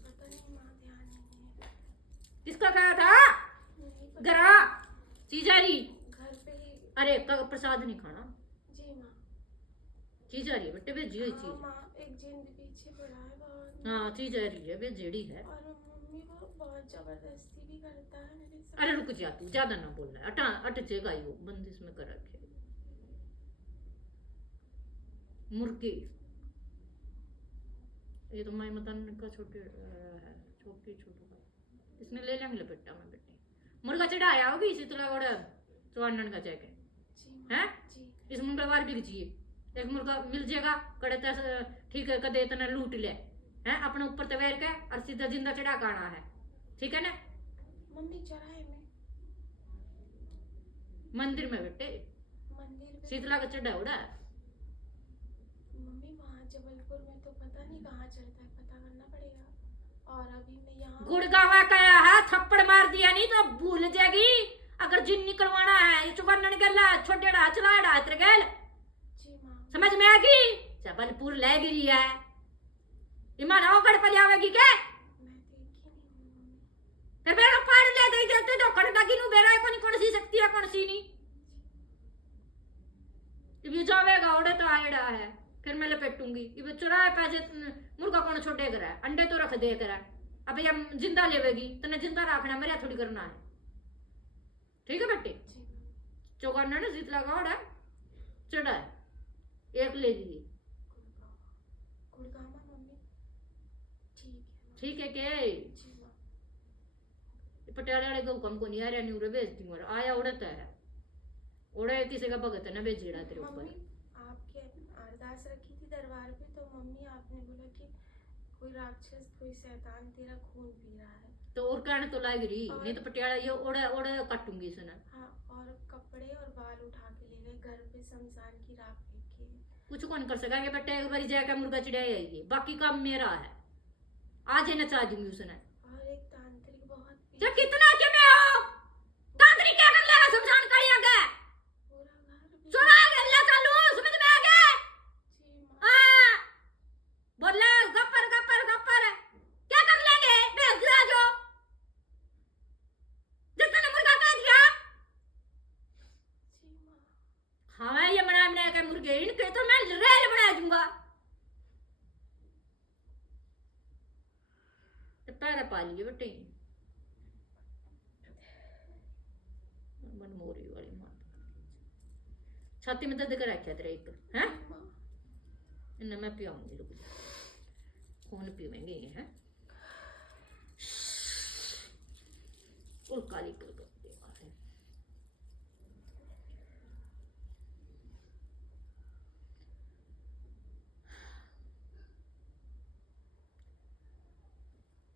पता नहीं माँ, ध्यान नहीं है। किसका खाया था नहीं पता, गरा चीजारी, घर पे ही। अरे प्रसाद नहीं खाना, जी माँ। चीजारी बेटे भेजी हुई हाँ चीज, माँ, एक जिन पीछे पड़ा है बहुत। हाँ चीजारी है भेजेड़ी है। और मम्मी वो बहुत जबरदस्ती भी करता है मेरे साथ। अरे रुक जा तू, ज्यादा ना बोलना है, अट जाएगा ये बंदिश में कर रखे मुर्गी, ये तो माई मतन का छोटे है, छोटी छोटू का इसने ले लेंगे लपेटा में बेटे, मुर्गा चढ़ाया होगी इसी तरह और चौहान का चेक जी माँ। है, जी। इस मंगलवार भी चाहिए एक मुर्गा मिल जाएगा, कड़े ठीक है, कदे इतना लूट ले है अपने ऊपर तवैर के और सीधा जिंदा चढ़ा के आना है, ठीक है ना। मम्मी चढ़ाए में मंदिर में बेटे मंदिर पे। शीतला का चढ़ा उड़ा है, मम्मी वहाँ जबलपुर में तो पता नहीं कहाँ चढ़ता है, पता करना पड़ेगा। और अभी मैं यहाँ। गुड़गावा कया है, थप्पड़ मार दिया नहीं तो भूल जाएगी, अगर जिन निकलवाना है ये चुकन्नन गला छोटे डा चलाड़ा तेरे गल, जी माँ। समझ में आ गई, जबलपुर ले गिरी है, ईमान ओगड़ पर जावेगी के मैं देखी नहीं हूँ मम्मी। फिर मेरा पाड़ ले दे देते तो खड़का की नु बेरा कौन सी शक्ति है कौन सी नहीं, ये जावेगा ओड़े तो आएड़ा है, फिर मैं लपेटूंगी, ये चुराए पैसे मुर्गा कौन छोटे करा है, अंडे तो रख दे करा, अब ये जिंदा लेवेगी तने जिंदा रखना, मेरा थोड़ी करना है, ठीक है बेटे। जी माँ। चौकाना ना जीत लगा ओड़ा चढ़ा है, एक ले लिए, गुड़गावा मम्मी। ठीक है माँ। ठीक है के जी माँ। पटियाले वाले को हुक्म को नहीं आ रहा, नहीं उड़े भेजती हूँ, आया उड़ता है, उड़े किसी का भगत है ना भेजेड़ा तेरे ऊपर। मम्मी आपके अरदास रखी थी दरबार पे, तो मम्मी आपने बोला कि कोई राक्षस कोई शैतान तेरा खून पी रहा है। तो और कहने तो लाग रही, नहीं तो पटियाला ये ओड़े ओड़े काटूंगी इसने, हाँ, और कपड़े और बाल उठा के ले गए, घर पे शमशान की राख फेंकी है। कुछ कौन कर सका कि बेटा एक बार जाकर मुर्गा चढ़ाया ये, बाकी काम मेरा है, आज ही नचा दूंगी उसने। और एक तांत्रिक बहुत जब कितना के में हो तांत्रिक क्या कर लेगा, शमशान का ही आ गया पूरा घर भी। चोरा गल्ला चालू, समझ में आ गया, जी माँ। हाँ बोले गप्पर गप्पर गप्पर क्या कर लेंगे, भेज दिया जो जितने मुर्गा कह दिया। जी माँ। हाँ ये बना के मुर्गे इनके तो मैं रेल बना दूंगा, पैर पा लिए बेटे, मनमोरी वाली माता छाती में दर्द कर रखा तेरा एक है, इन्हें मैं पियाऊंगी, रुक जा, खून पीवेंगे ये है, और काली कर दे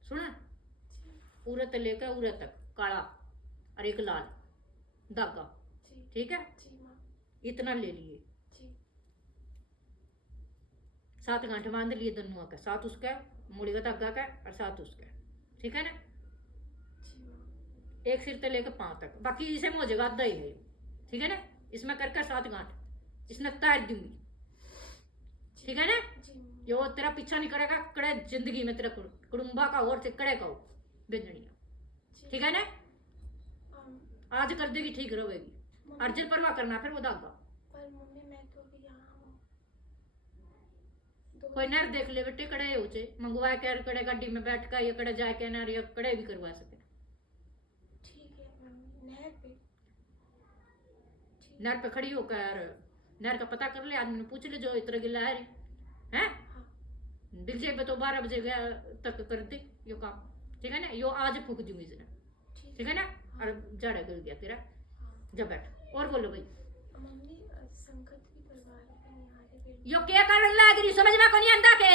सुना, पूरे तले का उरे तक काला और एक लाल धागा, जी। ठीक है। जी माँ। इतना ले लिए, जी 7 गांठ बांध लिए दोनों का, 7 उसका मूड़ी का धागा का और 7 उसका, ठीक है ना। जी माँ। एक सिर से लेकर 5 तक, बाकी इसे हो जाएगा आधा ही है ये, ठीक है ना। इसमें करके 7 गांठ इसने तार दूंगी, ठीक है ना। जी माँ। यो तेरा पीछा नहीं करेगा कड़े जिंदगी में, तेरा कुड़ुम्बा का और से कड़े का हो बेंजनिया, ठीक है ना। आज कर देगी ठीक रहेगी, अर्जन परवाह करना फिर वो धागा। पर मम्मी मैं तो अभी यहाँ हूँ। कोई नर देख ले बेटे कड़े हो चे मंगवा के कड़े गाड़ी में बैठ कर ये कड़े जाके नर ये कड़े भी करवा सके। ठीक है मम्मी, नहर पे। नहर पे खड़ी होकर नहर का पता कर ले, आदमी ने पूछ ले जो इतना गिला है हैं। हाँ दिल से तो 12 बजे तक कर दे यो काम, ठीक है ना। यो आज फूक दूंगी इसने, ठीक है ना। और जड़ा गल गया तेरा, जब बैठ और बोलो भाई। मम्मी संकट की तलवार पे नहीं आ रही बेटी। यो क्या कर लग रही समझ में को नहीं आंदा के।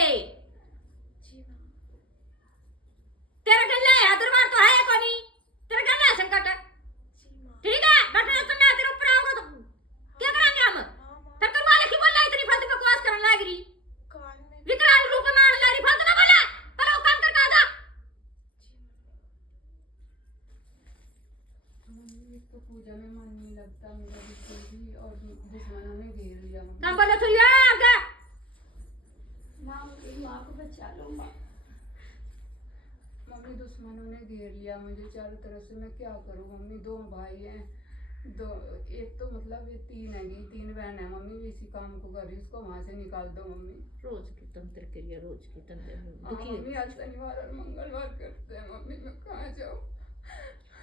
जी माँ। तेरा गल्ला है दरबार तो है को नहीं, तेरा गल्ला है संकट है, जी माँ। ठीक है। बैठना तो मैं तेरे ऊपर आऊंगा तो क्या करेंगे हम। हाँ माँ। फिर करवा ले कि बोल रहा इतनी फालतू बकवास करने लग रही, कान में। विकराल रूप में मान ला रही, फालतू ना बोला पर वो काम कर का जा। एक तो पूजा में मन नहीं लगता मेरा बिल्कुल भी, और दुश्मनों ने घेर लिया मुझे। काम बोले तो ये आगे माँ मेरी माँ को बचा लो माँ। मम्मी दुश्मनों ने घेर लिया मुझे चारों तरफ से, मैं क्या करूँ मम्मी। 2 भाई हैं, दो एक तो मतलब ये 3 है, 3 बहन है। मम्मी भी इसी काम को कर रही, उसको वहाँ से निकाल दो मम्मी। रोज की तंत्र क्रिया, रोज की तंत्र हाँ दुखी मम्मी, आज शनिवार और मंगलवार करते हैं मम्मी, मैं कहाँ जाऊँ।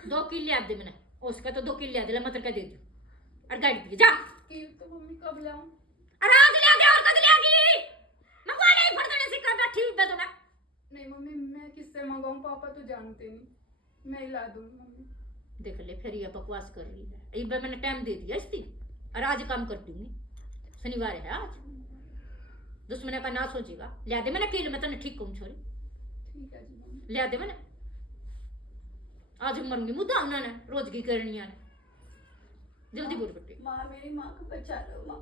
2 किले याद दे मैंने उसका तो 2 किले याद मत कर दे दो और गाड़ी पे जा। कील तो मम्मी कब लाऊं। अरे आज ले आ और कद ले आगी मंगवा ले फड़ने से कर बैठी हुई तो मैं। नहीं मम्मी, मैं किससे मंगाऊं, पापा तो जानते नहीं, मैं ही ला दूंगी मम्मी। देख ले फिर ये बकवास कर रही है, एक बार मैंने टाइम दे दिया इसकी और आज काम कर दूंगी, शनिवार है आज, दुश्मन का ना सोचेगा। ले दे मैंने किल, मैं तने ठीक कहूं छोरी, ठीक है जी मम्मी। ले दे मैंने आज मरूंगी मुद्दा उन्होंने रोज की करनी है, जल्दी बोल बेटे। माँ मेरी माँ को बचा लो माँ,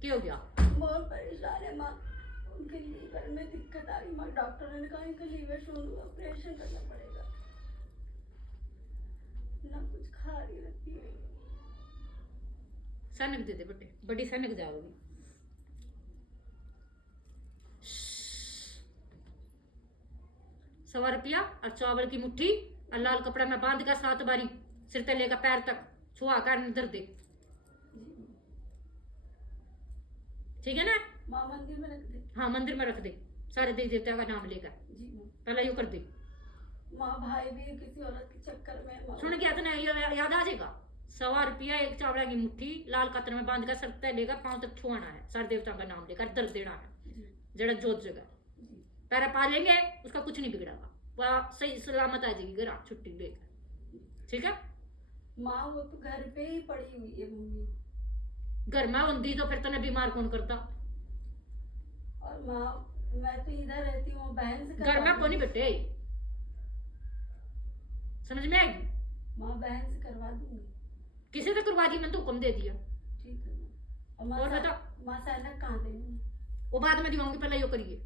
क्या हो गया। बहुत परेशान है माँ, उनके लीवर में दिक्कत आ रही माँ। डॉक्टर ने कहा इनका लीवर शून्य ऑपरेशन करना पड़ेगा, ना कुछ खा रही रहती है। सनक दे दे बेटे, बड़ी सनक जाओगी। 100 रुपया और चावल की मुट्ठी और लाल कपड़ा में बांध कर 7 बारी सिर से लेकर पैर तक छुआ कर अंदर दे, ठीक है ना। माँ मंदिर में रख दे। हाँ मंदिर में रख दे, सारे देवी देवता का नाम लेकर जी माँ। पहले यू कर दे। माँ भाई भी किसी औरत के चक्कर में माँ। सुन गया तो नहीं याद आ जाएगा। 100 रुपया, एक चावड़ा की मुट्ठी, लाल कतर में बांध कर सर से लेकर पांव तक छुआना है, सारे देवताओं का नाम लेकर दर्द देना है, जड़ा जोत जगह पैरा पा लेंगे उसका कुछ नहीं बिगड़ेगा, वह सही सलामत आ जाएगी घर छुट्टी लेकर, ठीक है। माँ वो तो घर पे ही पड़ी हुई है मम्मी, घर में होती तो फिर तने बीमार कौन करता। और माँ मैं तो इधर रहती हूँ, बहन से घर में कौन बेटे, समझ में आएगी। माँ बहन से करवा दूंगी। किसी से करवा दी, मैंने तो हुक्म दे दिया। ठीक है माँ। और बता। माँ सैनक कहाँ देंगी। वो बाद में दिवाऊंगी, पहले यो करिए,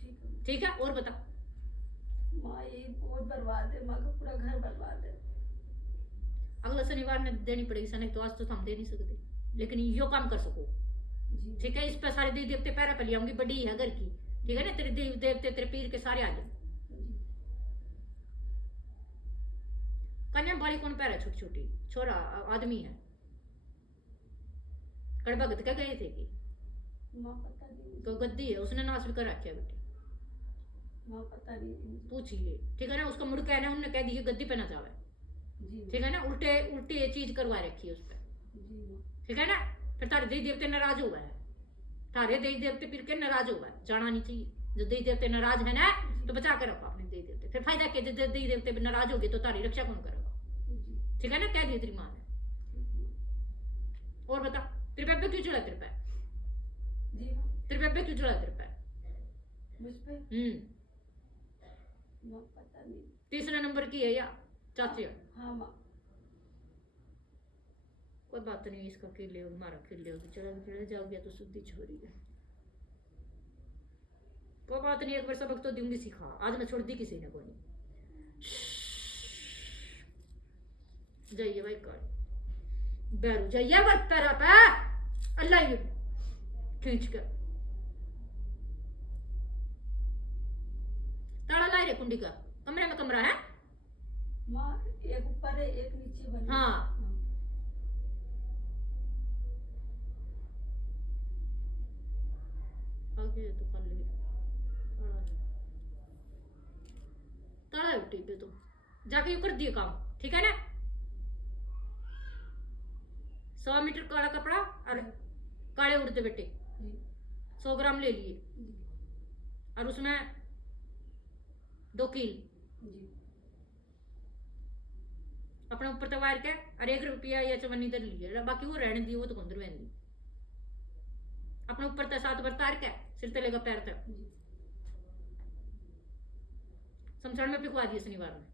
ठीक है। ठीक है। और बता। माँ ये बहुत बर्बाद है, माँ का पूरा घर बर्बाद है। अगला शनिवार में देनी पड़ेगी सनक, तो आज तो हम दे नहीं सकते, लेकिन यो काम कर सको, जी ठीक है। इस पर सारे देवी देवते पैरा पे ले आऊंगी, बड़ी है घर की, ठीक है ना। तेरे देवी देवते तेरे पीर के सारे आ जाए। कन्या बाली कौन पैरा, छोटी छोटी छोरा आदमी है, कड़ भगत के गए थे कि माँ पता नहीं। तो गद्दी है, उसने नाश भी कर रखा है बेटे, माँ पता नहीं। पूछिए, ठीक है ना। उसका मुड़ कहना उन्होंने कह दी गद्दी पे ना जावे, जी ठीक है ना। उल्टे उल्टी चीज करवा रखी है उस पर, जी माँ। ठीक है ना। फिर तारे देवी देवते नाराज हुआ है, तारे देवी देवते फिर के नाराज हुआ है, जाना नहीं चाहिए। जो देवी देवते नाराज है ना, तो बचा के रखो अपने देवी देवते, फिर फायदा के देवी देवते भी नाराज हो गए तो तारी रक्षा कौन करेगा, ठीक है ना। कह दिया तेरी माँ ने। और बता, तेरे बेबे क्यों चढ़ा तेरे पैर, जी माँ। तेरे बेबे क्यों चढ़ा तेरे पैर। मुझ पे माँ पता नहीं। 3 नंबर की है या चाची है, हाँ माँ। कोई बात नहीं, इसका खेले होगी, हमारा खेले होगी, चलो जाओगे तो शुद्धि छोरी है, कोई बात नहीं, एक बार सबक तो दूंगी सिखा, आज मैं छोड़ दी किसी ने को नहीं। जाइए भाई काली बैरू, जाइए भाई पैरा पे अल्लाह ये खींच कर ताला ला रे कुंडी का, कमरे में कमरा है। माँ एक ऊपर है एक नीचे बनी। हाँ आगे तो कर ले, ताला है उठी पे, तो जाके ये कर दिए काम, ठीक है ना। 100 मीटर काला कपड़ा और काले उड़ते बेटे 100 ग्राम ले लिए, और उसमें 2 कील अपने ऊपर तो वार के, और 1 रुपया या 54 इधर लिए, बाकी वो रहने दी, वो तो कंदर रहने अपने ऊपर तो 7 बार तार के सिर तले का पैर तक शमशान में पिकवा दिए शनिवार में।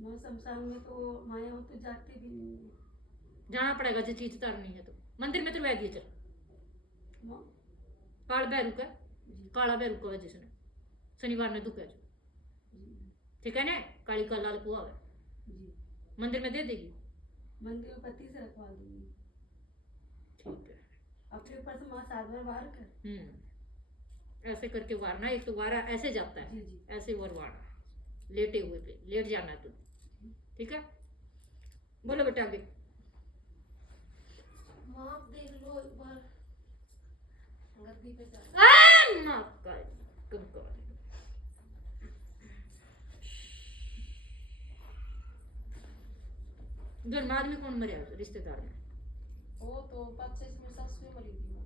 माँ शमशान में तो माया हो तो जाते भी नहीं है। जाना पड़ेगा जो चीज तारनी है, तो मंदिर में तो वह दिए चल माँ काल बैरू का, काला बैरू का वजह से शनिवार ने दुख है जो, ठीक है ना। काली का लाल कुआ है, मंदिर में दे देगी, मंदिर में पति से रखवा दूंगी, ठीक है। अपने ऊपर से माँ 7 बार बाहर कर। ऐसे करके वारना, एक तो वारा ऐसे जाता है, जी। ऐसे वारना लेटे हुए पे लेट जाना है तुम, ठीक है। बोलो बेटा आगे। माँ आप देख लो एक बार गद्दी पे जा। माँ का कम कर घर में आदमी कौन मरे रिश्तेदार में, वो तो 5-6 में सास भी मरी थी माँ।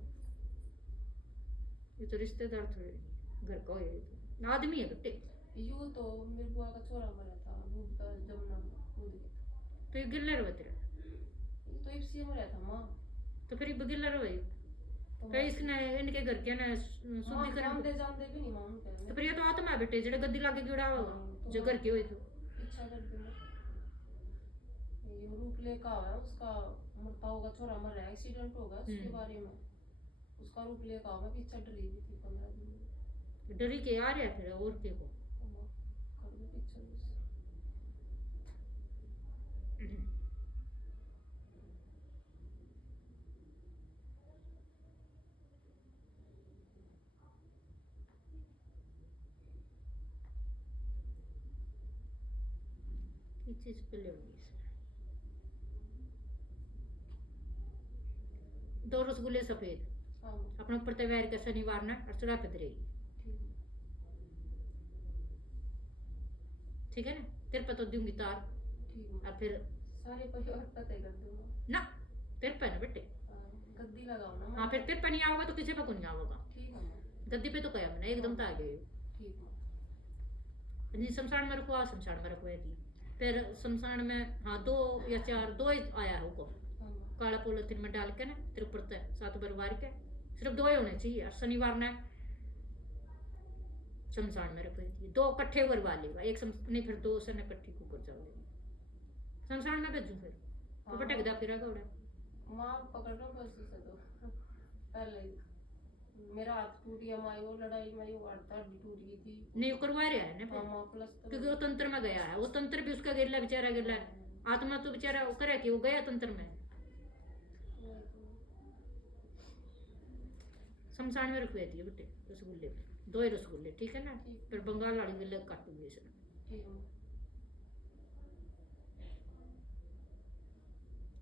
ये तो रिश्तेदार थोड़े घर का है, तो आदमी है बेटे। यूं तो मेरी बुआ का छोरा मरा था, दूध का जमुना में कूद गया। तो ये गिल्लर हुआ तेरा, ये तो इसी मरा था माँ। तो फिर ये गिल्लर हुआ, तो फिर इसने इनके घर के ना माँ शुद्धिकरण, जानते जानते भी नहीं माँ उनके। तो फिर ये तो आत्मा है बेटे, जेड़े गद्दी लाके गिड़ा होगा जो घर के हुए तो इच्छा कर दूंगा। ये रूप लेका है उसका, ताऊ का छोरा मर रहा है, एक्सीडेंट होगा उसके बारे में, उसका रूप लेका हुआ। मैं पीछे डरी हुई थी 15 दिन। डरी के आ रहा है फिर और के को कर दो पीछे उससे। चीज पे ले होगी इसमें 2 रसगुल्ले सफेद हाँ अपने ऊपर तैयार के शनिवार ना और चढ़ा पे रहेगी, ठीक है। ठीक है ना। तेरे पे तो दूंगी तार, ठीक है। और फिर सारे परिवार पता कर दूंगा ना तेरे पे ना बेटे। गद्दी लगाओ ना। हाँ फिर तेरे पे नहीं आओगा तो किसी पे को नहीं आओगा। ठीक है माँ। गद्दी पे तो कया मैंने एकदम तो आ गए। ठीक है। शमशान में रखवा, शमशान में रखवा दी, फिर शमशान में हाँ 2 या 4 2 ही आया है वो काला पॉलिथीन में डाल के ना तेरे ऊपर 7 बार वार के, सिर्फ 2 ही होने चाहिए। और शनिवार ने शमशान में रखवा दी, 2 इकट्ठे करवा लेगा, एक नहीं फिर 2 से ना इकट्ठी को कर जाओगे शमशान में भेजू फिर तो भटक जा फिर घोड़ा। माँ पकड़ लो बस से तो पहले मेरा हाथ टूट गया माँ, वो लड़ाई में वो हड्डी टूट गई थी। नहीं करवा रहा है ना हाँ फिर, माँ प्लस क्योंकि वो तंत्र में गया है, वो तंत्र भी उसका गिरला बेचारा गिरला है, आत्मा तो बेचारा वो करे कि वो गया तंत्र में। शमशान में रखवा दिए बेटे रसगुल्ले, 2 ही रसगुल्ले, ठीक है ना। फिर बंगाल वाली भी अलग काटूंगी इसमें, ठीक है।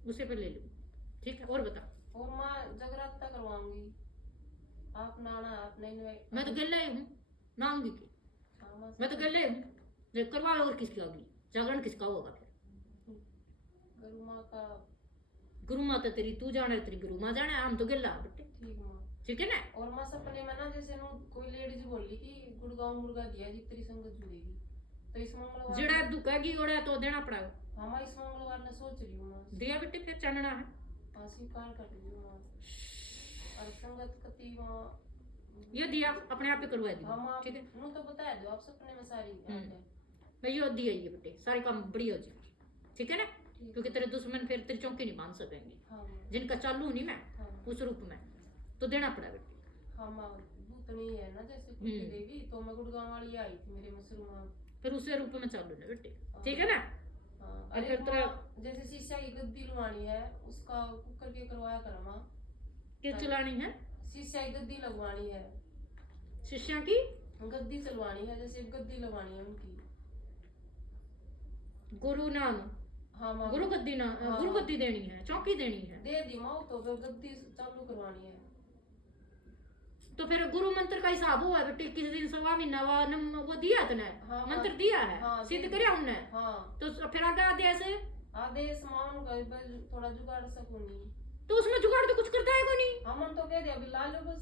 उसे पे ले लूँ, ठीक है। और बता। और माँ जगराता करवाऊंगी, आप नाना आप नहीं इनवाइट। मैं तो गिल्ला ही हूँ ना आऊंगी की, मैं तो गिल्ला ही हूँ, जब करवा और किसकी होगी, जागरण किसका होगा फिर। गुरु माँ का। गुरु माता तेरी तू जाने, तेरी गुरु माँ जाने, हम तो गिल्ला बेटे, ठीक माँ। ठीक है ना। और माँ सपने में ना जैसे कोई लेडीज बोली कि गुड़गांव मुर्गा दिया जी तेरी संगत जुड़ेगी, तो इस मंगलवार जड़ा दुखेगी ओड़ा तो देना पड़ेगा। हाँ माँ इस मंगलवार ने सोच रही हूँ माँ। दिया बेटे फिर चानना है, हाँ स्वीकार कर रही हूँ माँ। और संगत कति माँ ये दिया अपने आप ही करवा दी, हाँ माँ ठीक है। नू तो बताया दो आप सपने में सारी बातें। मैं ये दिया ये बेटे, सारे काम बढ़िया हो जाए, ठीक है ना। क्योंकि तेरे दुश्मन फिर तेरी चौकी नहीं बांध सकेंगे। हाँ माँ। जिनका चालू नहीं मैं हाँ उस रूप में तो देना पड़ा बेटी। हाँ माँ, भूतनी है ना जैसे कुटी देवी, तो मैं गुड़गांव वाली आई थी मेरे मशरूम, फिर उसी रूप में चालू ना बेटी, ठीक है ना। हाँ। और अरे फिर तेरा माँ, जैसे शीशा की गद्दी लुवानी है, उसका कुकर के करवाया कर माँ। क्या चलानी है? शीशा की गद्दी लगवानी है, शिष्या की गद्दी चलवानी है, जैसे गद्दी लगवानी है उनकी। गुरु नाम हाँ माँ। गुरु गद्दी ना हाँ। गुरु गद्दी देनी है, चौकी देनी है। दे दी माँ, तो फिर गद्दी चालू करवानी है। तो फिर गुरु मंत्र का हिसाब हुआ है बेटी, किस दिन 1.25 महीना वो दिया तने, हाँ, मंत्र हाँ। दिया है, हाँ, सिद्ध दे करया उनने। हाँ। तो फिर आगे आदेश है आदेश मान कर बस थोड़ा जुगाड़ सकूंगी। तो उसमें जुगाड़ तो कुछ करता है को नहीं। हम तो कह दे अभी ला लो बस।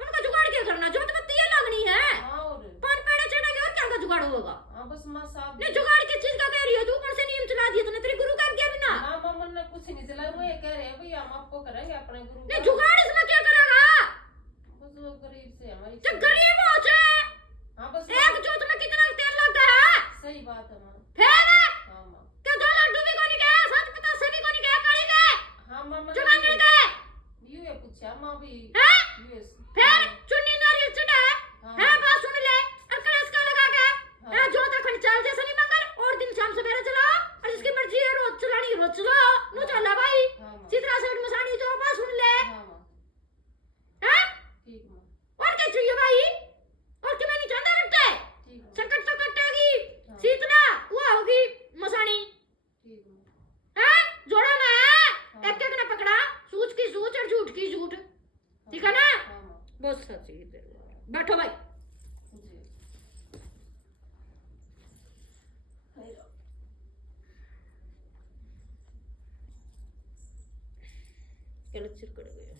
उनका जुगाड़ क्या करना, जोत बत्ती ये लगनी है, हाँ और पान पेड़े चढ़ेंगे और क्या का जुगाड़ होगा। हाँ बस माँ साहब नहीं जुगाड़ किस चीज का कह रही हो तू, कौन से नियम चला दिए तूने, तेरे गुरु का क्या बिना। हाँ मामा ने कुछ नहीं चला, वो ये कह रहे हैं भैया हम आपको करेंगे अपने गुरु नहीं का। जुगाड़ इसमें क्या करेगा, बस वो गरीब से हमारी जब गरीब हो जाए हाँ बस एक जोत में कितना तेल लग गया है। सही बात है माँ। फिर हाँ माँ। क्या 2 लड्डू भी को नहीं गया, 7 पतासे भी को नहीं गया, कड़ी गए हाँ मामा जुगाड़ नहीं गए यू ये पूछा माँ भी हैं? यूएस फिर चुन्नी नारियल चढ़ा हाँ। है, बात सुन ले, और कलश का लगा के हाँ। है, जो तक चल जैसे नहीं मंगल और दिन शाम सवेरे चलाओ, और जिसकी मर्जी है रोज चलानी रोज चलाओ, नु चला भाई हाँ माँ। चित्रा सेठ मसानी तो बात सुन ले हाँ माँ हैं। ठीक माँ। और क्या चाहिए भाई, और क्या मैं नहीं चाहता कट्टे, ठीक माँ। संकट तो कटेगी हाँ। सीतना वो होगी मसानी ठीक माँ। है, जोड़ा में हाँ। एक एक ने पकड़ा, सूझ की सूझ और झूठ की झूठ, ठीक है ना। हाँ माँ। बहुत सच्ची बैठो भाई। जी। गलत चिरकड़ गया।